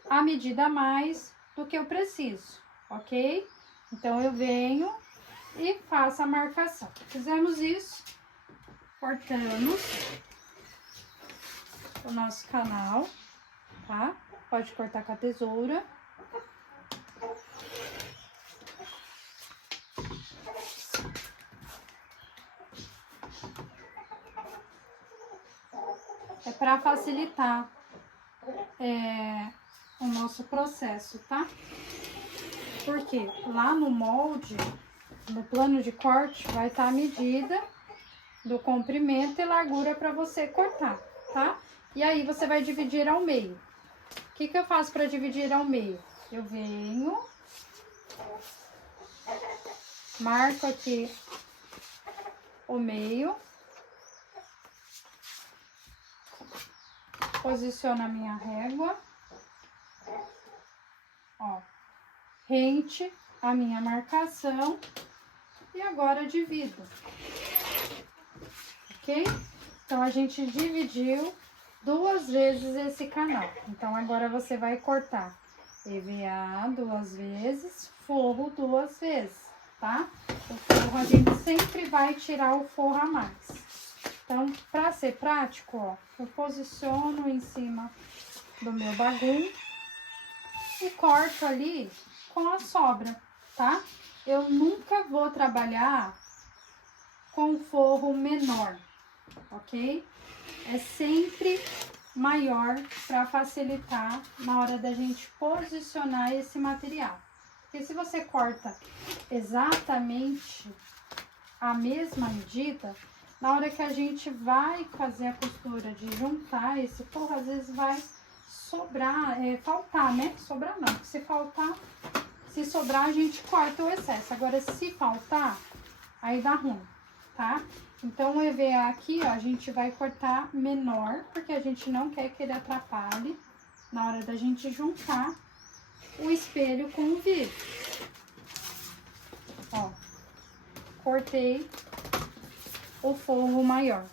a medida a mais do que eu preciso, ok? Então, eu venho e faço a marcação. Fizemos isso, cortamos o nosso canal, tá? Pode cortar com a tesoura. É para facilitar o nosso processo, tá? Porque lá no molde, no plano de corte, vai estar a medida do comprimento e largura para você cortar, tá? E aí, você vai dividir ao meio. O que que eu faço para dividir ao meio? Eu venho, marco aqui o meio, posiciono a minha régua, ó, rente a minha marcação e agora divido, ok? ok? Então, a gente dividiu 2 vezes esse canal. Então, agora você vai cortar EVA 2 vezes, forro 2 vezes, tá? O forro a gente sempre vai tirar o forro a mais. Então, pra ser prático, ó, eu posiciono em cima do meu bagulho e corto ali com a sobra, tá? Eu nunca vou trabalhar com forro menor, ok? É sempre maior para facilitar na hora da gente posicionar esse material. Porque se você corta exatamente a mesma medida, na hora que a gente vai fazer a costura de juntar esse forro, às vezes vai sobrar, faltar, né? Sobrar não, porque se faltar, se sobrar a gente corta o excesso. Agora, se faltar, aí dá ruim, tá? Então, o EVA aqui, ó, a gente vai cortar menor, porque a gente não quer que ele atrapalhe na hora da gente juntar o espelho com o vidro. Ó, cortei o forro maior,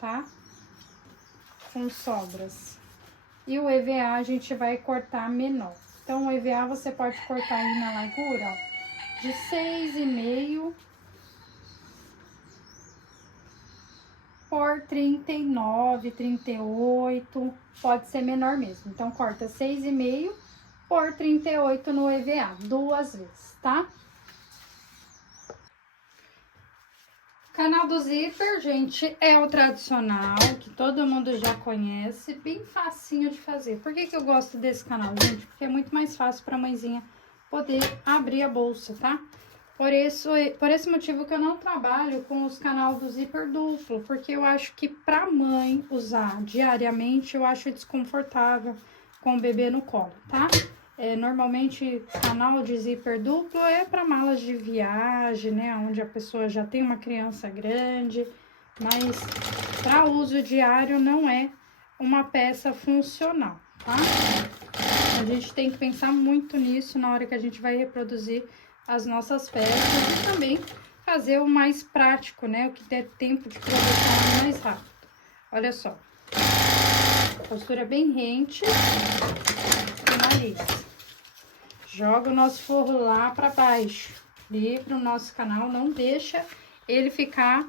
tá? Com sobras. E o EVA a gente vai cortar menor. Então, o EVA você pode cortar aí na largura, ó, de 6,5 por 39, 38, pode ser menor mesmo. Então, corta 6,5 por 38 no EVA, 2 vezes, tá? O canal do zíper, gente, é o tradicional, que todo mundo já conhece, bem facinho de fazer. Por que que eu gosto desse canal, gente? Porque é muito mais fácil pra mãezinha poder abrir a bolsa, tá? Por esse motivo que eu não trabalho com os canais do zíper duplo, porque eu acho que pra mãe usar diariamente, eu acho desconfortável com o bebê no colo, tá? Normalmente, canal de zíper duplo é para malas de viagem, né? Onde a pessoa já tem uma criança grande, mas para uso diário não é uma peça funcional, tá? A gente tem que pensar muito nisso na hora que a gente vai reproduzir as nossas peças e também fazer o mais prático, né? O que der tempo de produção mais rápido. Olha só. Postura bem rente. Finaliza. Joga o nosso forro lá para baixo. Livra o nosso canal, não deixa ele ficar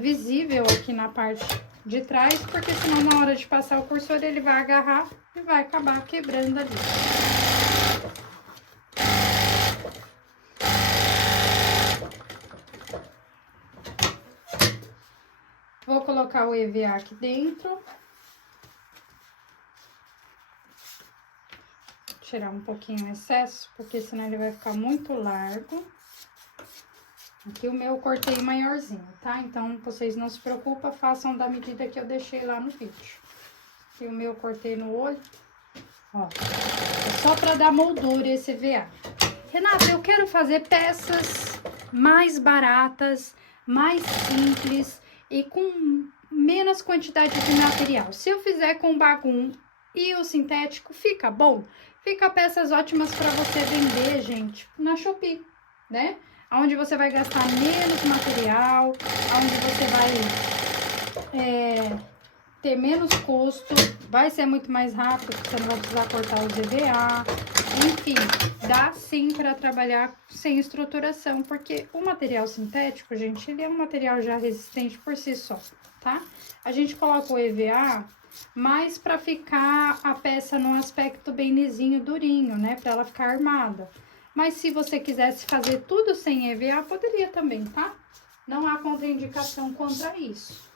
visível aqui na parte de trás, porque senão na hora de passar o cursor ele vai agarrar e vai acabar quebrando ali. Vou colocar o EVA aqui dentro. Tirar um pouquinho o excesso, porque senão ele vai ficar muito largo. Aqui o meu eu cortei maiorzinho, tá? Então, vocês não se preocupem, façam da medida que eu deixei lá no vídeo. Aqui o meu eu cortei no olho. Ó, é só pra dar moldura esse EVA. Renata, eu quero fazer peças mais baratas, mais simples e com menos quantidade de material. Se eu fizer com bagum e o sintético, fica bom? Fica peças ótimas para você vender, gente, na Shopee, né? Onde você vai gastar menos material, onde você vai ter menos custo, vai ser muito mais rápido, porque você não vai precisar cortar os EVA. Enfim, dá sim para trabalhar sem estruturação, porque o material sintético, gente, ele é um material já resistente por si só, tá? A gente coloca o EVA mais para ficar a peça num aspecto bem lisinho, durinho, né? Para ela ficar armada. Mas se você quisesse fazer tudo sem EVA, poderia também, tá? Não há contraindicação contra isso.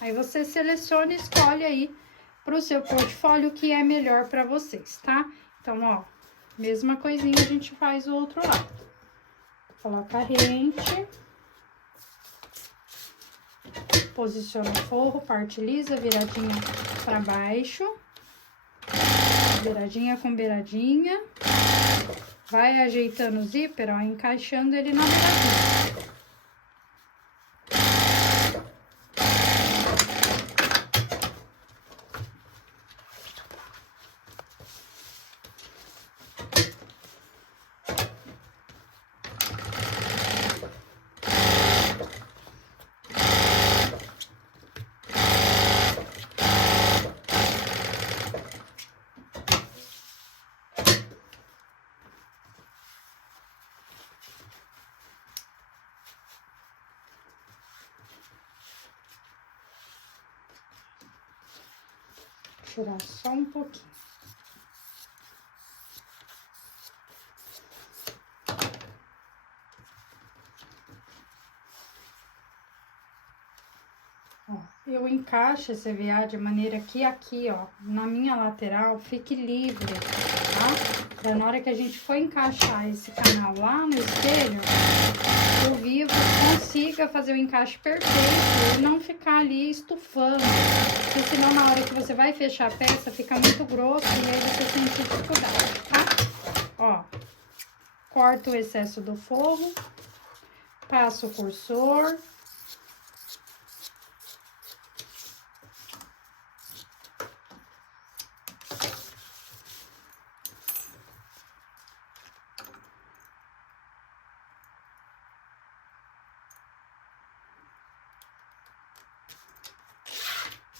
Aí você seleciona e escolhe aí pro seu portfólio o que é melhor para vocês, tá? Então, ó, mesma coisinha a gente faz o outro lado. Coloca a rente. Posiciona o forro, parte lisa, viradinha para baixo. Beiradinha com beiradinha. Vai ajeitando o zíper, ó, encaixando ele na beiradinha. tirar só um pouquinho. Ó, eu encaixo esse EVA de maneira que aqui, ó, na minha lateral, fique livre, tá? Pra na hora que a gente for encaixar esse canal lá no espelho, o vivo consiga fazer o encaixe perfeito e não ficar ali estufando. Porque senão na hora que você vai fechar a peça, fica muito grosso e aí você sente dificuldade, tá? Ó, corto o excesso do forro, passo o cursor.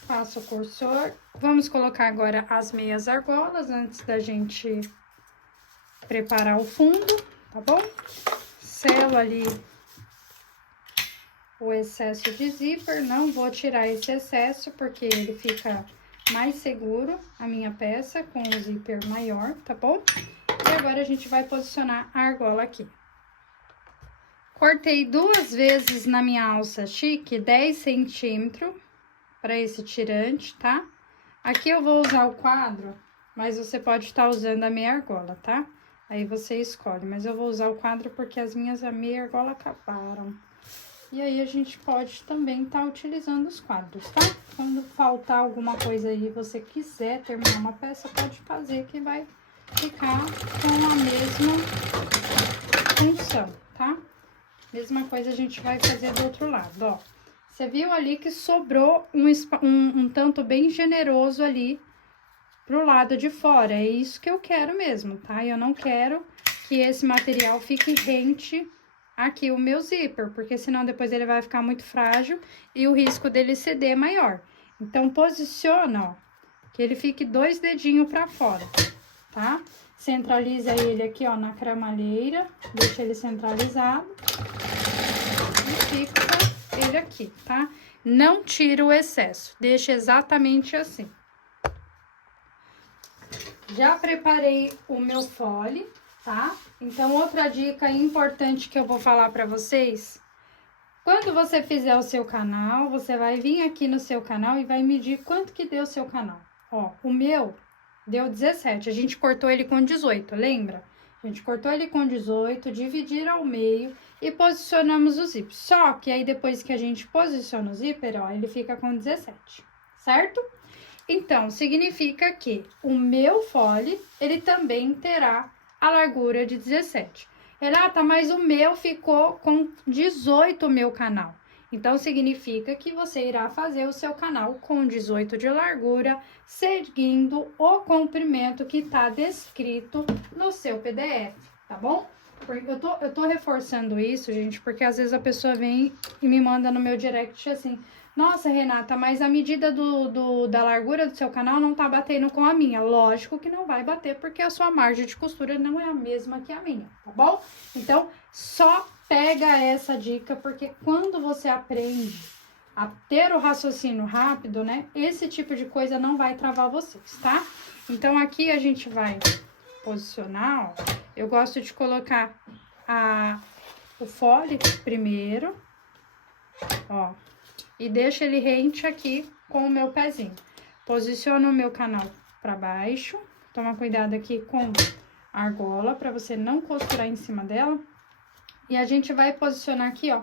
Passo o cursor. Vamos colocar agora as meias argolas antes da gente preparar o fundo, tá bom? Selo ali o excesso de zíper, não vou tirar esse excesso porque ele fica mais seguro, a minha peça, com o zíper maior, tá bom? E agora a gente vai posicionar a argola aqui. Cortei 2 vezes na minha alça chique, 10 centímetros. Para esse tirante, tá? Aqui eu vou usar o quadro, mas você pode estar usando a meia argola, tá? Aí você escolhe, mas eu vou usar o quadro porque as minhas meia argola acabaram. E aí a gente pode também estar utilizando os quadros, tá? Quando faltar alguma coisa aí e você quiser terminar uma peça, pode fazer que vai ficar com a mesma função, tá? Mesma coisa a gente vai fazer do outro lado, ó. Você viu ali que sobrou um tanto bem generoso ali pro lado de fora. É isso que eu quero mesmo, tá? Eu não quero que esse material fique rente aqui o meu zíper, porque senão depois ele vai ficar muito frágil e o risco dele ceder é maior. Então, posiciona, ó, que ele fique 2 dedinhos pra fora, tá? Centraliza ele aqui, ó, na cremalheira, deixa ele centralizado e fica ele aqui, tá? Não tira o excesso, deixa exatamente assim. Já preparei o meu fole, tá? Então, outra dica importante que eu vou falar pra vocês, quando você fizer o seu canal, você vai vir aqui no seu canal e vai medir quanto que deu o seu canal. Ó, o meu deu 17, a gente cortou ele com 18, lembra? A gente cortou ele com 18, dividir ao meio e posicionamos o zíper. Só que aí depois que a gente posiciona o zíper, ó, ele fica com 17, certo? Então, significa que o meu fole, ele também terá a largura de 17. Renata, mas o meu ficou com 18 o meu canal. Então, significa que você irá fazer o seu canal com 18 de largura, seguindo o comprimento que está descrito no seu PDF, tá bom? Eu tô reforçando isso, gente, porque às vezes a pessoa vem e me manda no meu direct assim: nossa, Renata, mas a medida da largura do seu canal não tá batendo com a minha. Lógico que não vai bater, porque a sua margem de costura não é a mesma que a minha, tá bom? Então, só pega essa dica, porque quando você aprende a ter o raciocínio rápido, né, esse tipo de coisa não vai travar vocês, tá? Então, aqui a gente vai posicionar, ó. Eu gosto de colocar o fole primeiro, ó, e deixo ele rente aqui com o meu pezinho. Posiciono o meu canal pra baixo, toma cuidado aqui com a argola, pra você não costurar em cima dela. E a gente vai posicionar aqui, ó,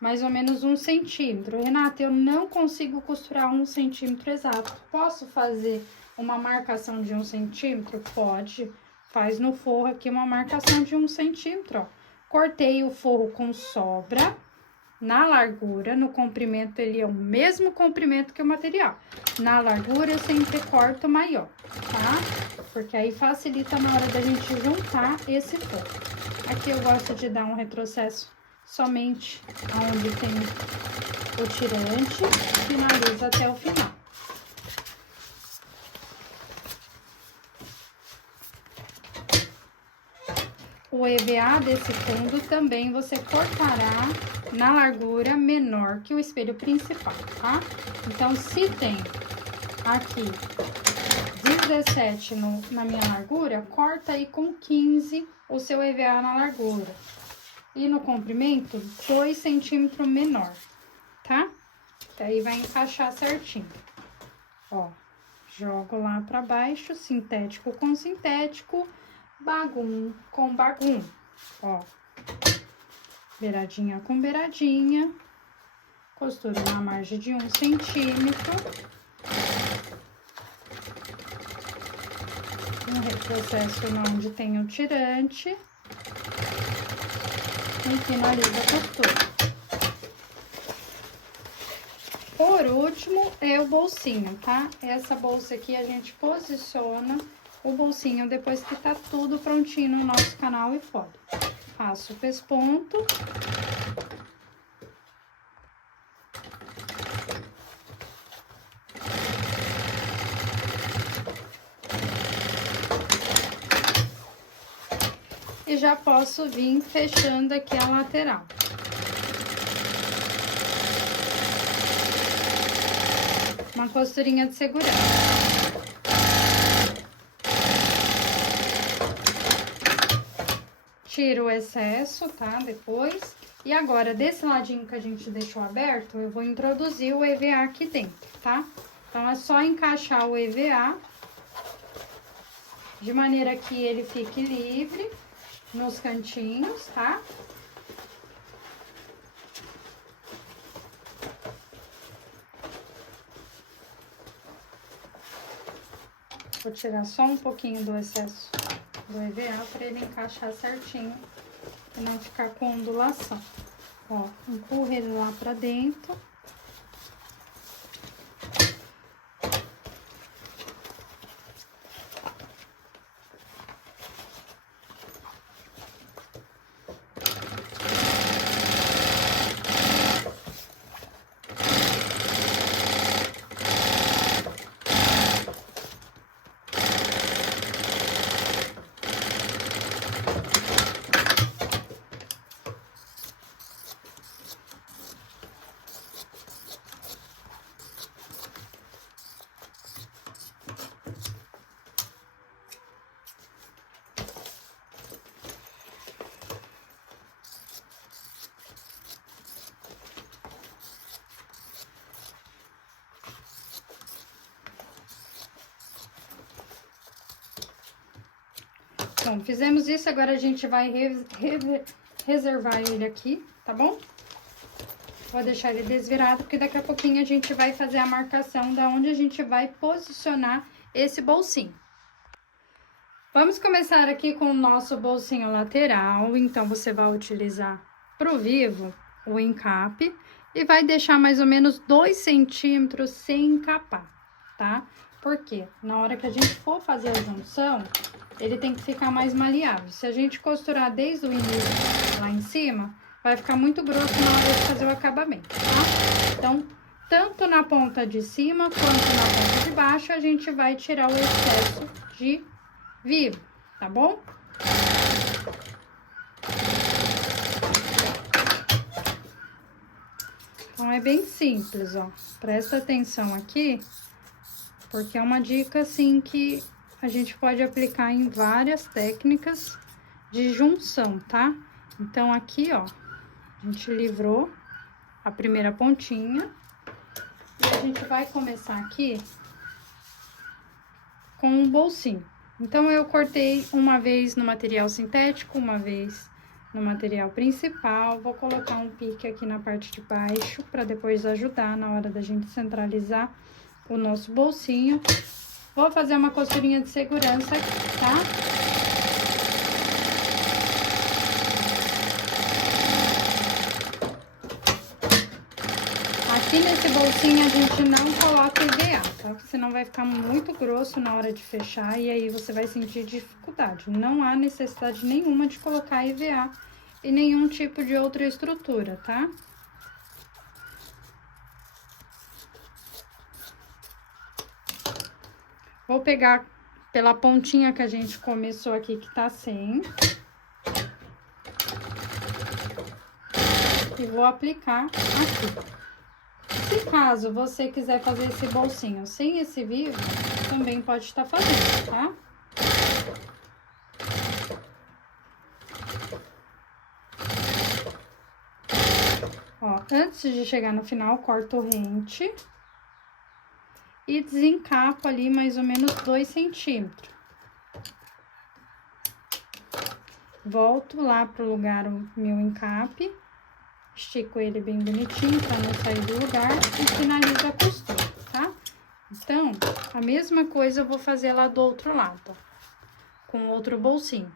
mais ou menos 1 centímetro. Renata, eu não consigo costurar 1 centímetro exato. Posso fazer uma marcação de 1 centímetro? Pode. Faz no forro aqui uma marcação de 1 centímetro, ó. Cortei o forro com sobra. Na largura, no comprimento, ele é o mesmo comprimento que o material. Na largura, eu sempre corto maior, tá? Porque aí facilita na hora da gente juntar esse forro. Aqui eu gosto de dar um retrocesso somente onde tem o tirante, finaliza até o final. O EVA desse fundo também você cortará na largura menor que o espelho principal, tá? Então, se tem aqui 17 na minha largura, corta aí com 15 o seu EVA na largura. E no comprimento, 2 centímetros menor, tá? Daí vai encaixar certinho. Ó, jogo lá pra baixo, sintético com sintético, bagum com bagum. Ó, beiradinha com beiradinha, costura na margem de 1 centímetro. Um retrocesso onde tem o tirante. E finaliza a costura. Por último, é o bolsinho, tá? Essa bolsa aqui a gente posiciona o bolsinho depois que tá tudo prontinho no nosso canal e fora. Faço o pesponto. E já posso vir fechando aqui a lateral. Uma costurinha de segurança. Tiro o excesso, tá? Depois. E agora, desse ladinho que a gente deixou aberto, eu vou introduzir o EVA aqui dentro, tá? Então, é só encaixar o EVA de maneira que ele fique livre nos cantinhos, tá? Vou tirar só um pouquinho do excesso do EVA para ele encaixar certinho e não ficar com ondulação. Ó, empurro ele lá pra dentro. Bom, fizemos isso, agora a gente vai reservar ele aqui, tá bom? Vou deixar ele desvirado, porque daqui a pouquinho a gente vai fazer a marcação da onde a gente vai posicionar esse bolsinho. Vamos começar aqui com o nosso bolsinho lateral, então você vai utilizar pro vivo o encape e vai deixar mais ou menos 2 centímetros sem encapar, tá? Porque na hora que a gente for fazer a junção, ele tem que ficar mais maleável. Se a gente costurar desde o início lá em cima, vai ficar muito grosso na hora de fazer o acabamento, tá? Então, tanto na ponta de cima quanto na ponta de baixo, a gente vai tirar o excesso de vivo, tá bom? Então, é bem simples, ó. Presta atenção aqui, porque é uma dica, assim, que a gente pode aplicar em várias técnicas de junção, tá? Então, aqui, ó, a gente livrou a primeira pontinha. E a gente vai começar aqui com o bolsinho. Então, eu cortei uma vez no material sintético, uma vez no material principal. Vou colocar um pique aqui na parte de baixo, para depois ajudar na hora da gente centralizar o nosso bolsinho. Vou fazer uma costurinha de segurança aqui, tá? Aqui nesse bolsinho a gente não coloca EVA, tá? Porque senão vai ficar muito grosso na hora de fechar e aí você vai sentir dificuldade. Não há necessidade nenhuma de colocar EVA e nenhum tipo de outra estrutura, tá? Vou pegar pela pontinha que a gente começou aqui, que tá sem. E vou aplicar aqui. Se caso você quiser fazer esse bolsinho sem esse vivo, também pode estar fazendo, tá? Ó, antes de chegar no final, corto o rente e desencapo ali mais ou menos 2 centímetros. Volto lá pro lugar o meu encape, estico ele bem bonitinho pra não sair do lugar e finalizo a costura, tá? Então, a mesma coisa eu vou fazer lá do outro lado, ó, com outro bolsinho.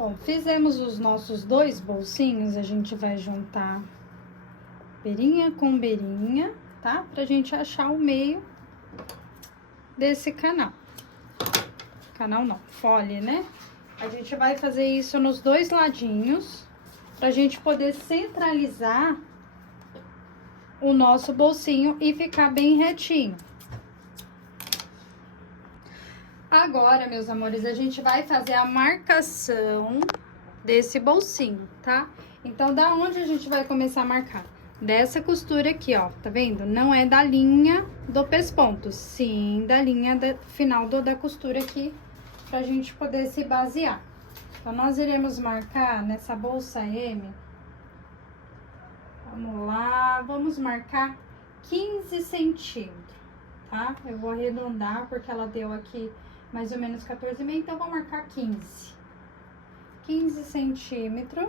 Bom, fizemos os nossos 2 bolsinhos, a gente vai juntar beirinha com beirinha, tá? Pra gente achar o meio desse canal. Canal não, fole, né? A gente vai fazer isso nos 2 ladinhos, pra gente poder centralizar o nosso bolsinho e ficar bem retinho. Agora, meus amores, a gente vai fazer a marcação desse bolsinho, tá? Então, da onde a gente vai começar a marcar? Dessa costura aqui, ó, tá vendo? Não é da linha do pesponto, sim da linha final da costura aqui, pra gente poder se basear. Então, nós iremos marcar nessa bolsa M, vamos lá, vamos marcar 15 centímetros, tá? Eu vou arredondar porque ela deu aqui mais ou menos 14,5, então vou marcar 15 centímetros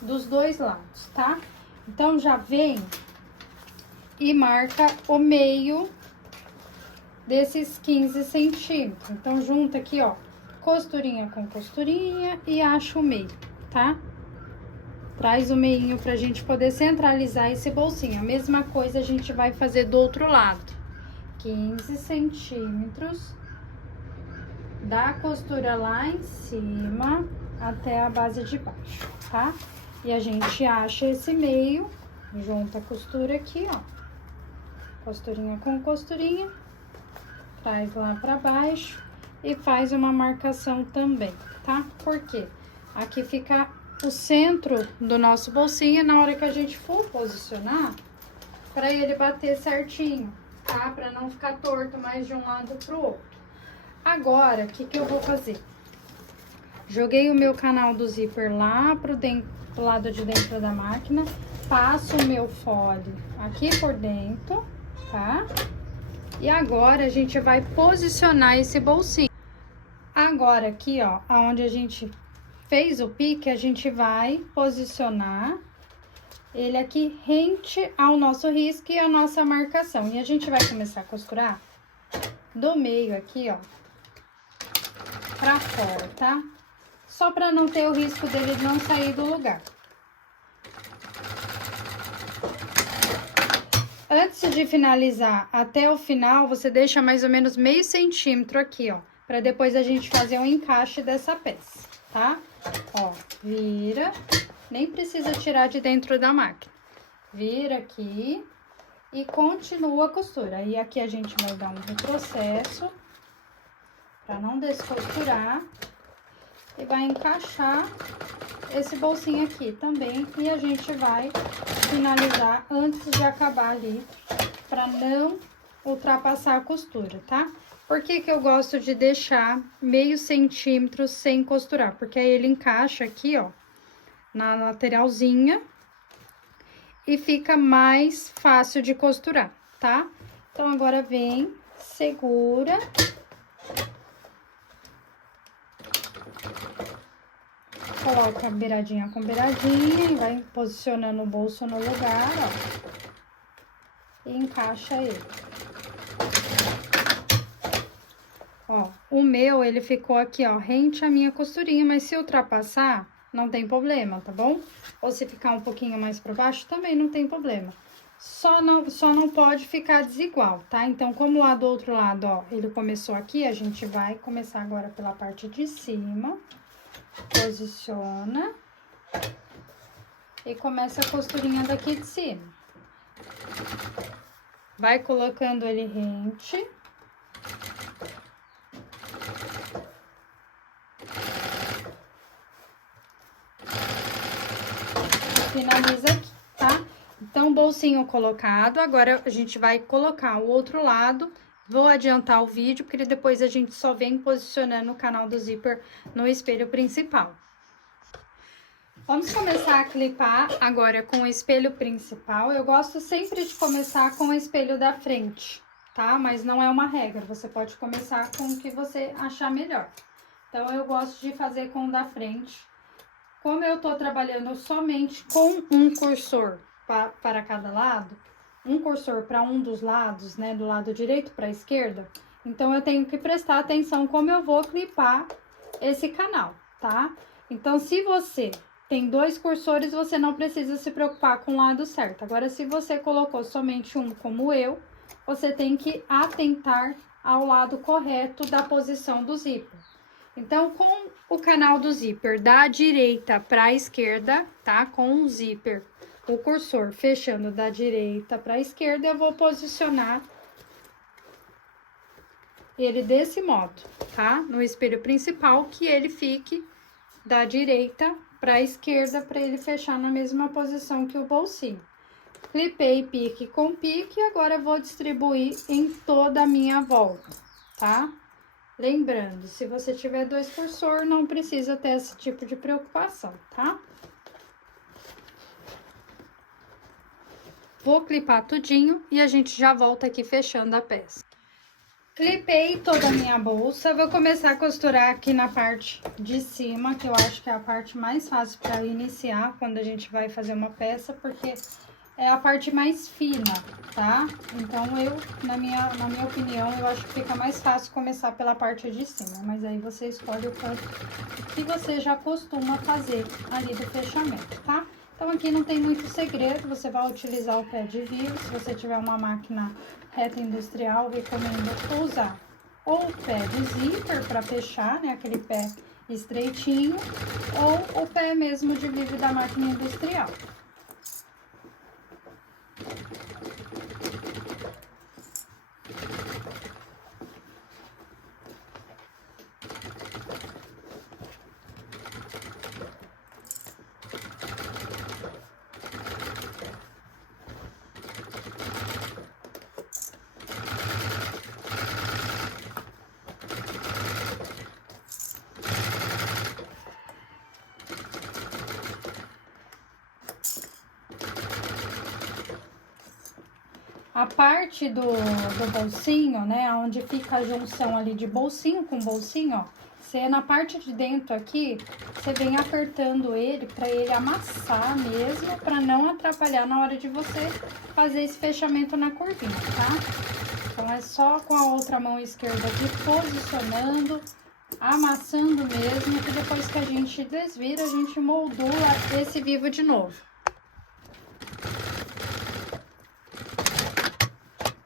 dos 2 lados, tá? Então, já vem e marca o meio desses 15 centímetros. Então, junta aqui, ó, costurinha com costurinha e acha o meio, tá? Traz o meinho pra gente poder centralizar esse bolsinho. A mesma coisa a gente vai fazer do outro lado. 15 centímetros da costura lá em cima até a base de baixo, tá? E a gente acha esse meio, junta a costura aqui, ó. Costurinha com costurinha, traz lá pra baixo e faz uma marcação também, tá? Por quê? Aqui fica o centro do nosso bolsinho na hora que a gente for posicionar, pra ele bater certinho, tá? Pra não ficar torto mais de um lado pro outro. Agora, o que eu vou fazer? Joguei o meu canal do zíper lá pro lado de dentro da máquina, passo o meu fole aqui por dentro, tá? E agora a gente vai posicionar esse bolsinho. Agora aqui, ó, aonde a gente fez o pique, a gente vai posicionar ele aqui rente ao nosso risco e a nossa marcação. E a gente vai começar a costurar do meio aqui, ó, pra fora, tá? Só pra não ter o risco dele não sair do lugar. Antes de finalizar até o final, você deixa mais ou menos meio centímetro aqui, ó, pra depois a gente fazer o encaixe dessa peça, tá? Ó, vira, nem precisa tirar de dentro da máquina. Vira aqui e continua a costura. E aqui a gente vai dar um retrocesso pra não descosturar. E vai encaixar esse bolsinho aqui também. E a gente vai finalizar antes de acabar ali, pra não ultrapassar a costura, tá? Por que que eu gosto de deixar meio centímetro sem costurar? Porque aí ele encaixa aqui, ó, na lateralzinha e fica mais fácil de costurar, tá? Então, agora vem, segura. Coloca beiradinha com beiradinha e vai posicionando o bolso no lugar, ó. E encaixa ele. Ó, o meu, ele ficou aqui, ó, rente à minha costurinha, mas se ultrapassar, não tem problema, tá bom? Ou se ficar um pouquinho mais pra baixo, também não tem problema. Só não pode ficar desigual, tá? Então, como lá do outro lado, ó, ele começou aqui, a gente vai começar agora pela parte de cima. Posiciona. E começa a costurinha daqui de cima. Vai colocando ele rente. Finaliza aqui, tá? Então, bolsinho colocado, agora a gente vai colocar o outro lado. Vou adiantar o vídeo, porque depois a gente só vem posicionando o canal do zíper no espelho principal. Vamos começar a clipar agora com o espelho principal. Eu gosto sempre de começar com o espelho da frente, tá? Mas não é uma regra, você pode começar com o que você achar melhor. Então, eu gosto de fazer com o da frente. Como eu tô trabalhando somente com um cursor para cada lado, um cursor para um dos lados, né, do lado direito para a esquerda, então eu tenho que prestar atenção como eu vou clipar esse canal, tá? Então, se você tem 2 cursores, você não precisa se preocupar com o lado certo. Agora, se você colocou somente um, como eu, você tem que atentar ao lado correto da posição do zíper. Então, com o canal do zíper da direita para a esquerda, tá? Com o zíper, o cursor fechando da direita para a esquerda, eu vou posicionar ele desse modo, tá? No espelho principal, que ele fique da direita para a esquerda, para ele fechar na mesma posição que o bolsinho. Clipei pique com pique, e agora eu vou distribuir em toda a minha volta, tá? Lembrando, se você tiver 2 cursor, não precisa ter esse tipo de preocupação, tá? Vou clipar tudinho e a gente já volta aqui fechando a peça. Clipei toda a minha bolsa, vou começar a costurar aqui na parte de cima, que eu acho que é a parte mais fácil para iniciar quando a gente vai fazer uma peça, porque é a parte mais fina, tá? Então, na minha opinião, eu acho que fica mais fácil começar pela parte de cima, mas aí você escolhe o quanto que você já costuma fazer ali do fechamento, tá? Então, aqui não tem muito segredo, você vai utilizar o pé de viro. Se você tiver uma máquina reta industrial, recomendo usar ou o pé de zíper para fechar, né, aquele pé estreitinho, ou o pé mesmo de viro da máquina industrial. A parte do bolsinho, né, onde fica a junção ali de bolsinho com bolsinho, ó, você na parte de dentro aqui, você vem apertando ele para ele amassar mesmo, para não atrapalhar na hora de você fazer esse fechamento na curvinha, tá? Então, é só com a outra mão esquerda aqui, posicionando, amassando mesmo, que depois que a gente desvira, a gente moldura esse vivo de novo.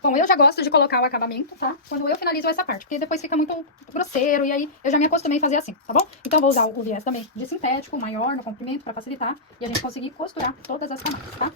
Bom, eu já gosto de colocar o acabamento, tá? Quando eu finalizo essa parte, porque depois fica muito grosseiro e aí eu já me acostumei a fazer assim, tá bom? Então, vou usar o viés também de sintético, maior no comprimento, para facilitar e a gente conseguir costurar todas as camadas, tá?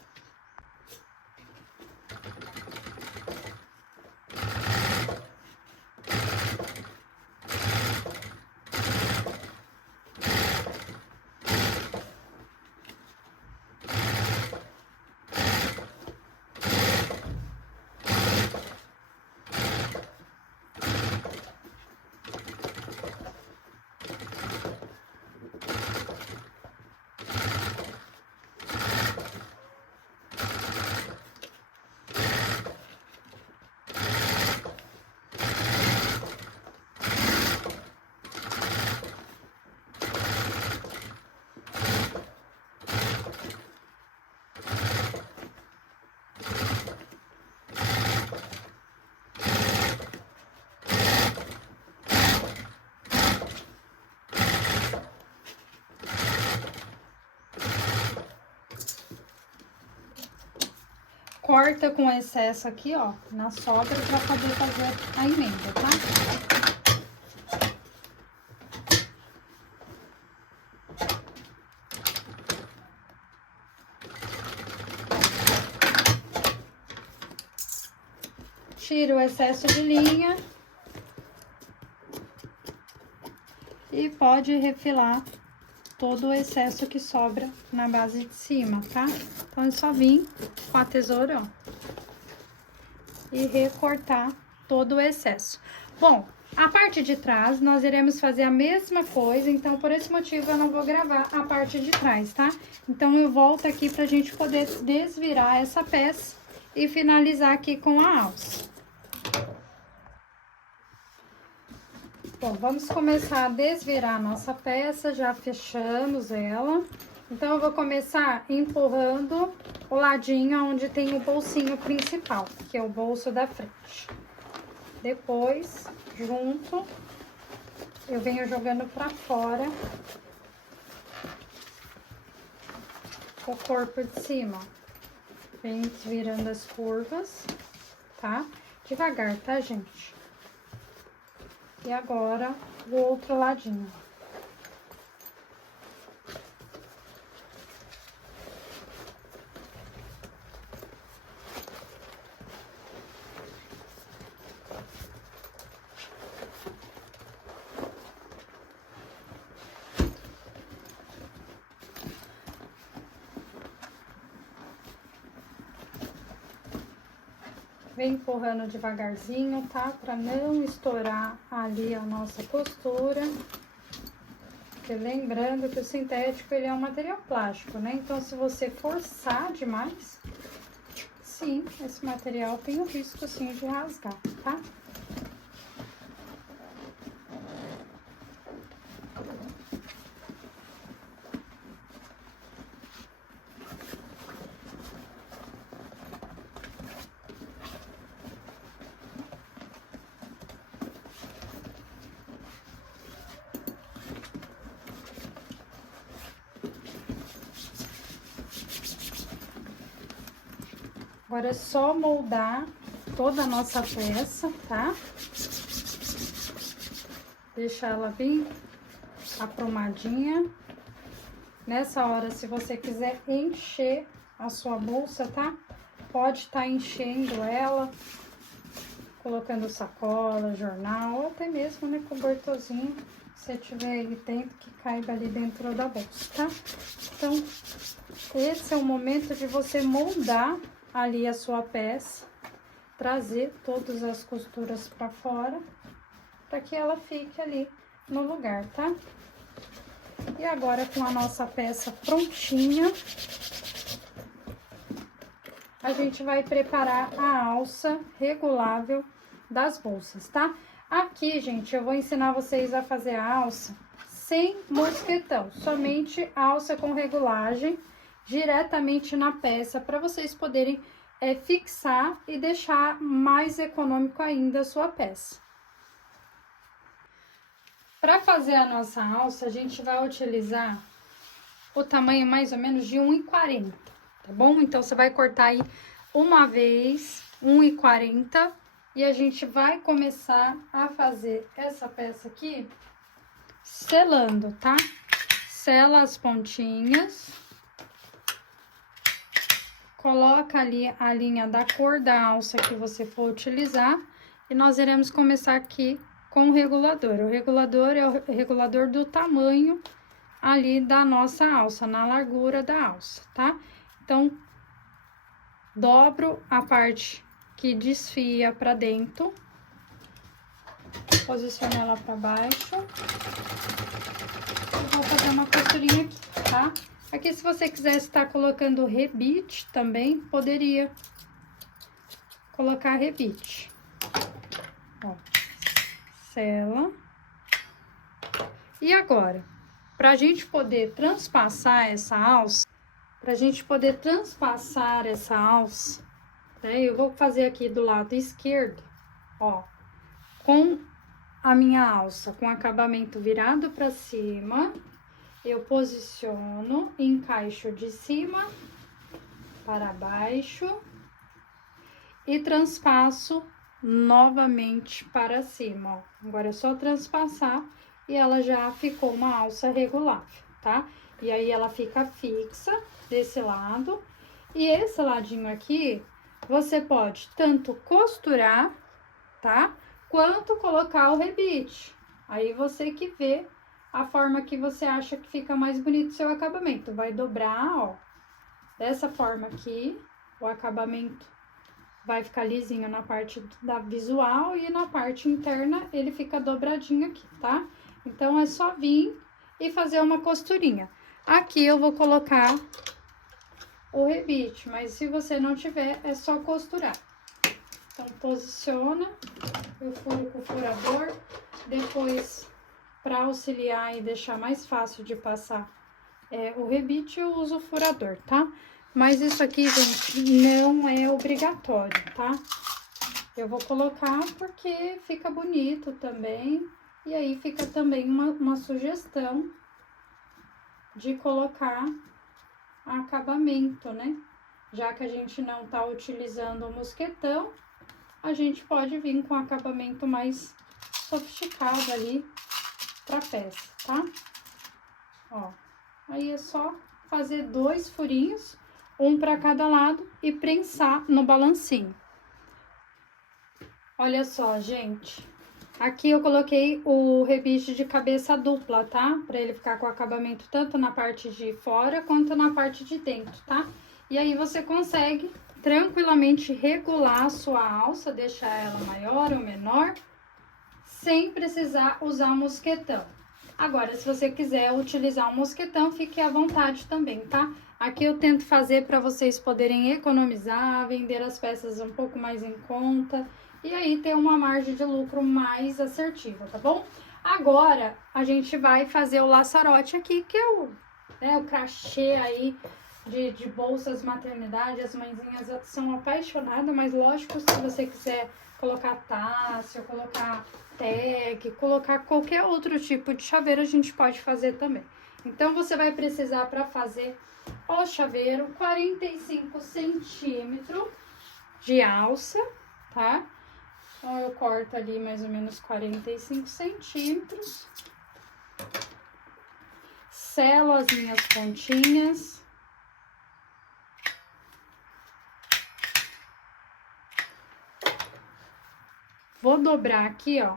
Corta com excesso aqui, ó, na sobra, para poder fazer a emenda, tá? Tira o excesso de linha e pode refilar todo o excesso que sobra na base de cima, tá? Então, é só vir com a tesoura, ó, e recortar todo o excesso. Bom, a parte de trás, nós iremos fazer a mesma coisa, então, por esse motivo, eu não vou gravar a parte de trás, tá? Então, eu volto aqui pra gente poder desvirar essa peça e finalizar aqui com a alça. Bom, vamos começar a desvirar a nossa peça, já fechamos ela. Então, eu vou começar empurrando o ladinho onde tem o bolsinho principal, que é o bolso da frente. Depois, junto eu venho jogando pra fora o corpo de cima. Vem desvirando as curvas, tá? Devagar, tá, gente? E agora, o outro ladinho. Vem empurrando devagarzinho, tá? Pra não estourar ali a nossa costura. Porque lembrando que o sintético, ele é um material plástico, né? Então, se você forçar demais, sim, esse material tem o risco, sim, de rasgar, tá? Agora é só moldar toda a nossa peça, tá? Deixar ela bem aprumadinha. Nessa hora, se você quiser encher a sua bolsa, tá? Pode estar enchendo ela, colocando sacola, jornal, ou até mesmo, né, cobertorzinho, se tiver aí dentro, que caiba ali dentro da bolsa, tá? Então, esse é o momento de você moldar ali a sua peça, trazer todas as costuras para fora, para que ela fique ali no lugar, tá? E agora, com a nossa peça prontinha, a gente vai preparar a alça regulável das bolsas, tá? Aqui, gente, eu vou ensinar vocês a fazer a alça sem mosquetão, somente alça com regulagem diretamente na peça, para vocês poderem fixar e deixar mais econômico ainda a sua peça. Para fazer a nossa alça, a gente vai utilizar o tamanho mais ou menos de 1,40, tá bom? Então, você vai cortar aí uma vez, 1,40, e a gente vai começar a fazer essa peça aqui selando, tá? Sela as pontinhas, coloca ali a linha da cor da alça que você for utilizar, e nós iremos começar aqui com o regulador. O regulador é o regulador do tamanho ali da nossa alça, na largura da alça, tá? Então, dobro a parte que desfia pra dentro, posiciona ela pra baixo, e vou fazer uma costurinha aqui, tá? Aqui, se você quiser estar colocando rebite também, poderia colocar rebite. Ó, sela. E agora, pra gente poder transpassar essa alça, né, eu vou fazer aqui do lado esquerdo, ó, com a minha alça com acabamento virado pra cima, eu posiciono, encaixo de cima para baixo e transpasso novamente para cima, ó. Agora é só transpassar e ela já ficou uma alça regulável, tá? E aí ela fica fixa desse lado, e esse ladinho aqui você pode tanto costurar, tá? Quanto colocar o rebite. Aí você que vê a forma que você acha que fica mais bonito o seu acabamento. Vai dobrar, ó, dessa forma aqui, o acabamento vai ficar lisinho na parte da visual, e na parte interna ele fica dobradinho aqui, tá? Então, é só vir e fazer uma costurinha. Aqui eu vou colocar o rebite, mas se você não tiver, é só costurar. Então, posiciona, eu furo com o furador, depois, para auxiliar e deixar mais fácil de passar o rebite, eu uso o furador, tá? Mas isso aqui, gente, não é obrigatório, tá? Eu vou colocar porque fica bonito também E aí fica também uma sugestão de colocar acabamento, né? Já que a gente não tá utilizando o mosquetão, a gente pode vir com acabamento mais sofisticado ali pra peça, tá? Ó, aí é só fazer 2 furinhos, um para cada lado e prensar no balancinho. Olha só, gente. Aqui eu coloquei o rebite de cabeça dupla, tá? Pra ele ficar com acabamento tanto na parte de fora quanto na parte de dentro, tá? E aí você consegue tranquilamente regular a sua alça, deixar ela maior ou menor, sem precisar usar mosquetão. Agora, se você quiser utilizar um mosquetão, fique à vontade também, tá? Aqui eu tento fazer para vocês poderem economizar, vender as peças um pouco mais em conta e aí ter uma margem de lucro mais assertiva, tá bom? Agora, a gente vai fazer o laçarote aqui, que é o crochê aí de bolsas maternidade. As mãezinhas são apaixonadas, mas lógico, se você quiser colocar taça, colocar tag, colocar qualquer outro tipo de chaveiro, a gente pode fazer também. Então, você vai precisar para fazer o chaveiro 45 centímetros de alça, tá? Então, eu corto ali mais ou menos 45 centímetros. Selo as minhas pontinhas. Vou dobrar aqui, ó,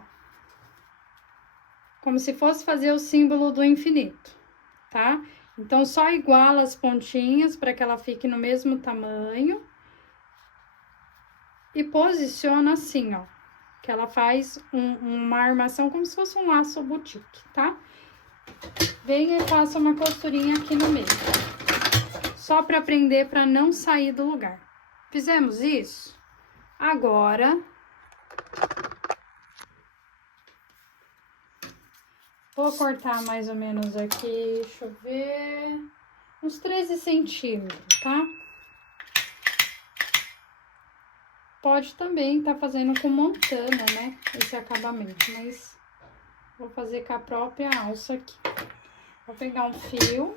como se fosse fazer o símbolo do infinito, tá? Então, só iguala as pontinhas para que ela fique no mesmo tamanho. E posiciona assim, ó, que ela faz uma armação como se fosse um laço boutique, tá? Venha e faça uma costurinha aqui no meio, só para prender, para não sair do lugar. Fizemos isso? Agora, vou cortar mais ou menos aqui, deixa eu ver, uns 13 centímetros, tá? Pode também estar fazendo com montana, né, esse acabamento, mas vou fazer com a própria alça aqui. Vou pegar um fio.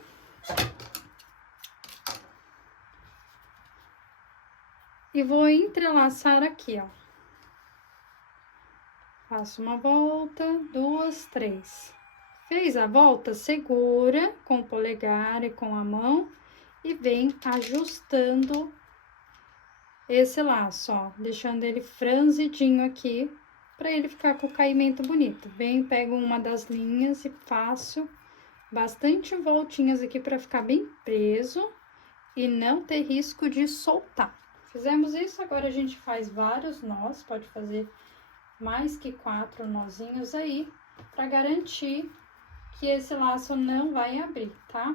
E vou entrelaçar aqui, ó. Faço uma volta, 2, 3. Fez a volta, segura com o polegar e com a mão e vem ajustando esse laço, ó, deixando ele franzidinho aqui, para ele ficar com o caimento bonito. Vem, pego uma das linhas e faço bastante voltinhas aqui para ficar bem preso e não ter risco de soltar. Fizemos isso, agora a gente faz vários nós, pode fazer mais que 4 nozinhos aí, para garantir que esse laço não vai abrir, tá?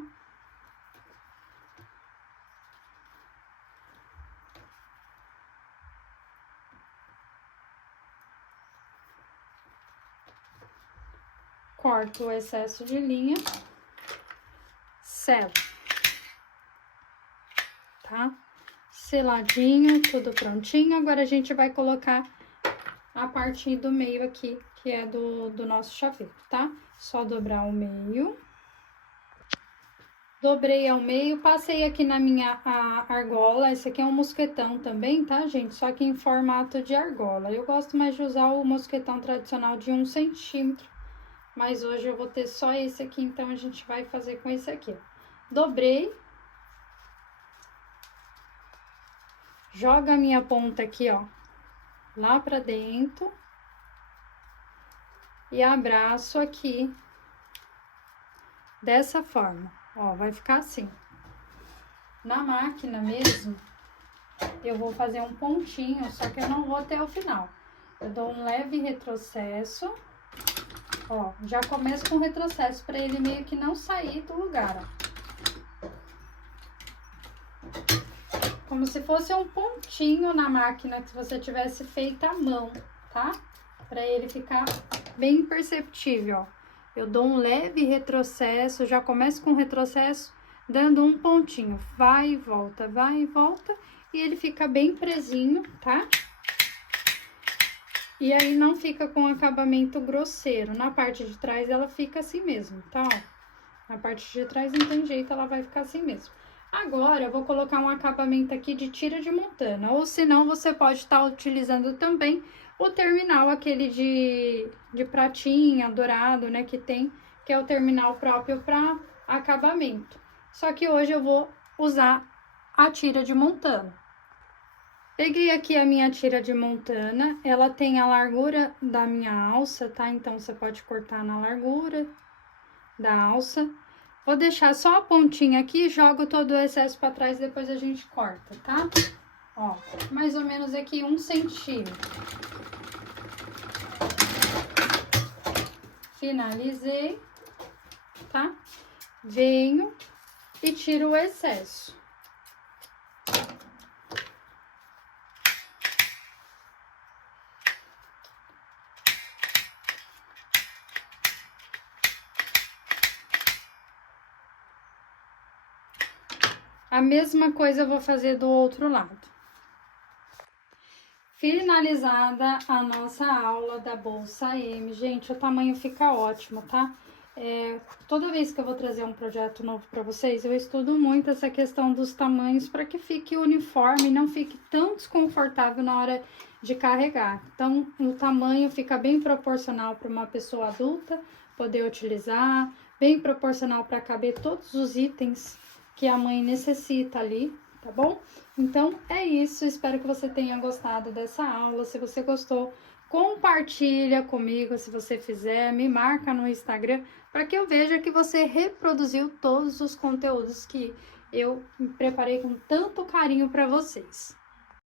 Corto o excesso de linha, selo, tá? Seladinho, tudo prontinho. Agora, a gente vai colocar a parte do meio aqui, que é do nosso chaveiro, tá? Só dobrar o meio. Dobrei ao meio, passei aqui na minha argola. Esse aqui é um mosquetão também, tá, gente? Só que em formato de argola. Eu gosto mais de usar o mosquetão tradicional de 1 centímetro. Mas hoje eu vou ter só esse aqui, então a gente vai fazer com esse aqui, ó. Dobrei. Joga a minha ponta aqui, ó, lá pra dentro. E abraço aqui, dessa forma, ó, vai ficar assim. Na máquina mesmo, eu vou fazer um pontinho, só que eu não vou até o final. Eu dou um leve retrocesso. Ó, já começo com retrocesso para ele meio que não sair do lugar, ó. Como se fosse um pontinho na máquina que você tivesse feito à mão, tá? Para ele ficar bem perceptível, ó. Eu dou um leve retrocesso, já começo com retrocesso, dando um pontinho. Vai e volta, e ele fica bem presinho, tá? E aí não fica com acabamento grosseiro. Na parte de trás ela fica assim mesmo, tá? Ó, na parte de trás não tem jeito, ela vai ficar assim mesmo. Agora eu vou colocar um acabamento aqui de tira de montana, ou senão você pode estar utilizando também o terminal, aquele de pratinha, dourado, né, que é o terminal próprio para acabamento. Só que hoje eu vou usar a tira de montana. Peguei aqui a minha tira de montana, ela tem a largura da minha alça, tá? Então, você pode cortar na largura da alça. Vou deixar só a pontinha aqui, jogo todo o excesso pra trás, depois a gente corta, tá? Ó, mais ou menos aqui 1 centímetro. Finalizei, tá? Venho e tiro o excesso. A mesma coisa eu vou fazer do outro lado. Finalizada a nossa aula da bolsa M. Gente, o tamanho fica ótimo, tá? Toda vez que eu vou trazer um projeto novo para vocês, eu estudo muito essa questão dos tamanhos para que fique uniforme e não fique tão desconfortável na hora de carregar. Então, o tamanho fica bem proporcional para uma pessoa adulta poder utilizar, bem proporcional para caber todos os itens que a mãe necessita ali, tá bom? Então, é isso. Espero que você tenha gostado dessa aula. Se você gostou, compartilha comigo se você fizer, me marca no Instagram para que eu veja que você reproduziu todos os conteúdos que eu preparei com tanto carinho para vocês.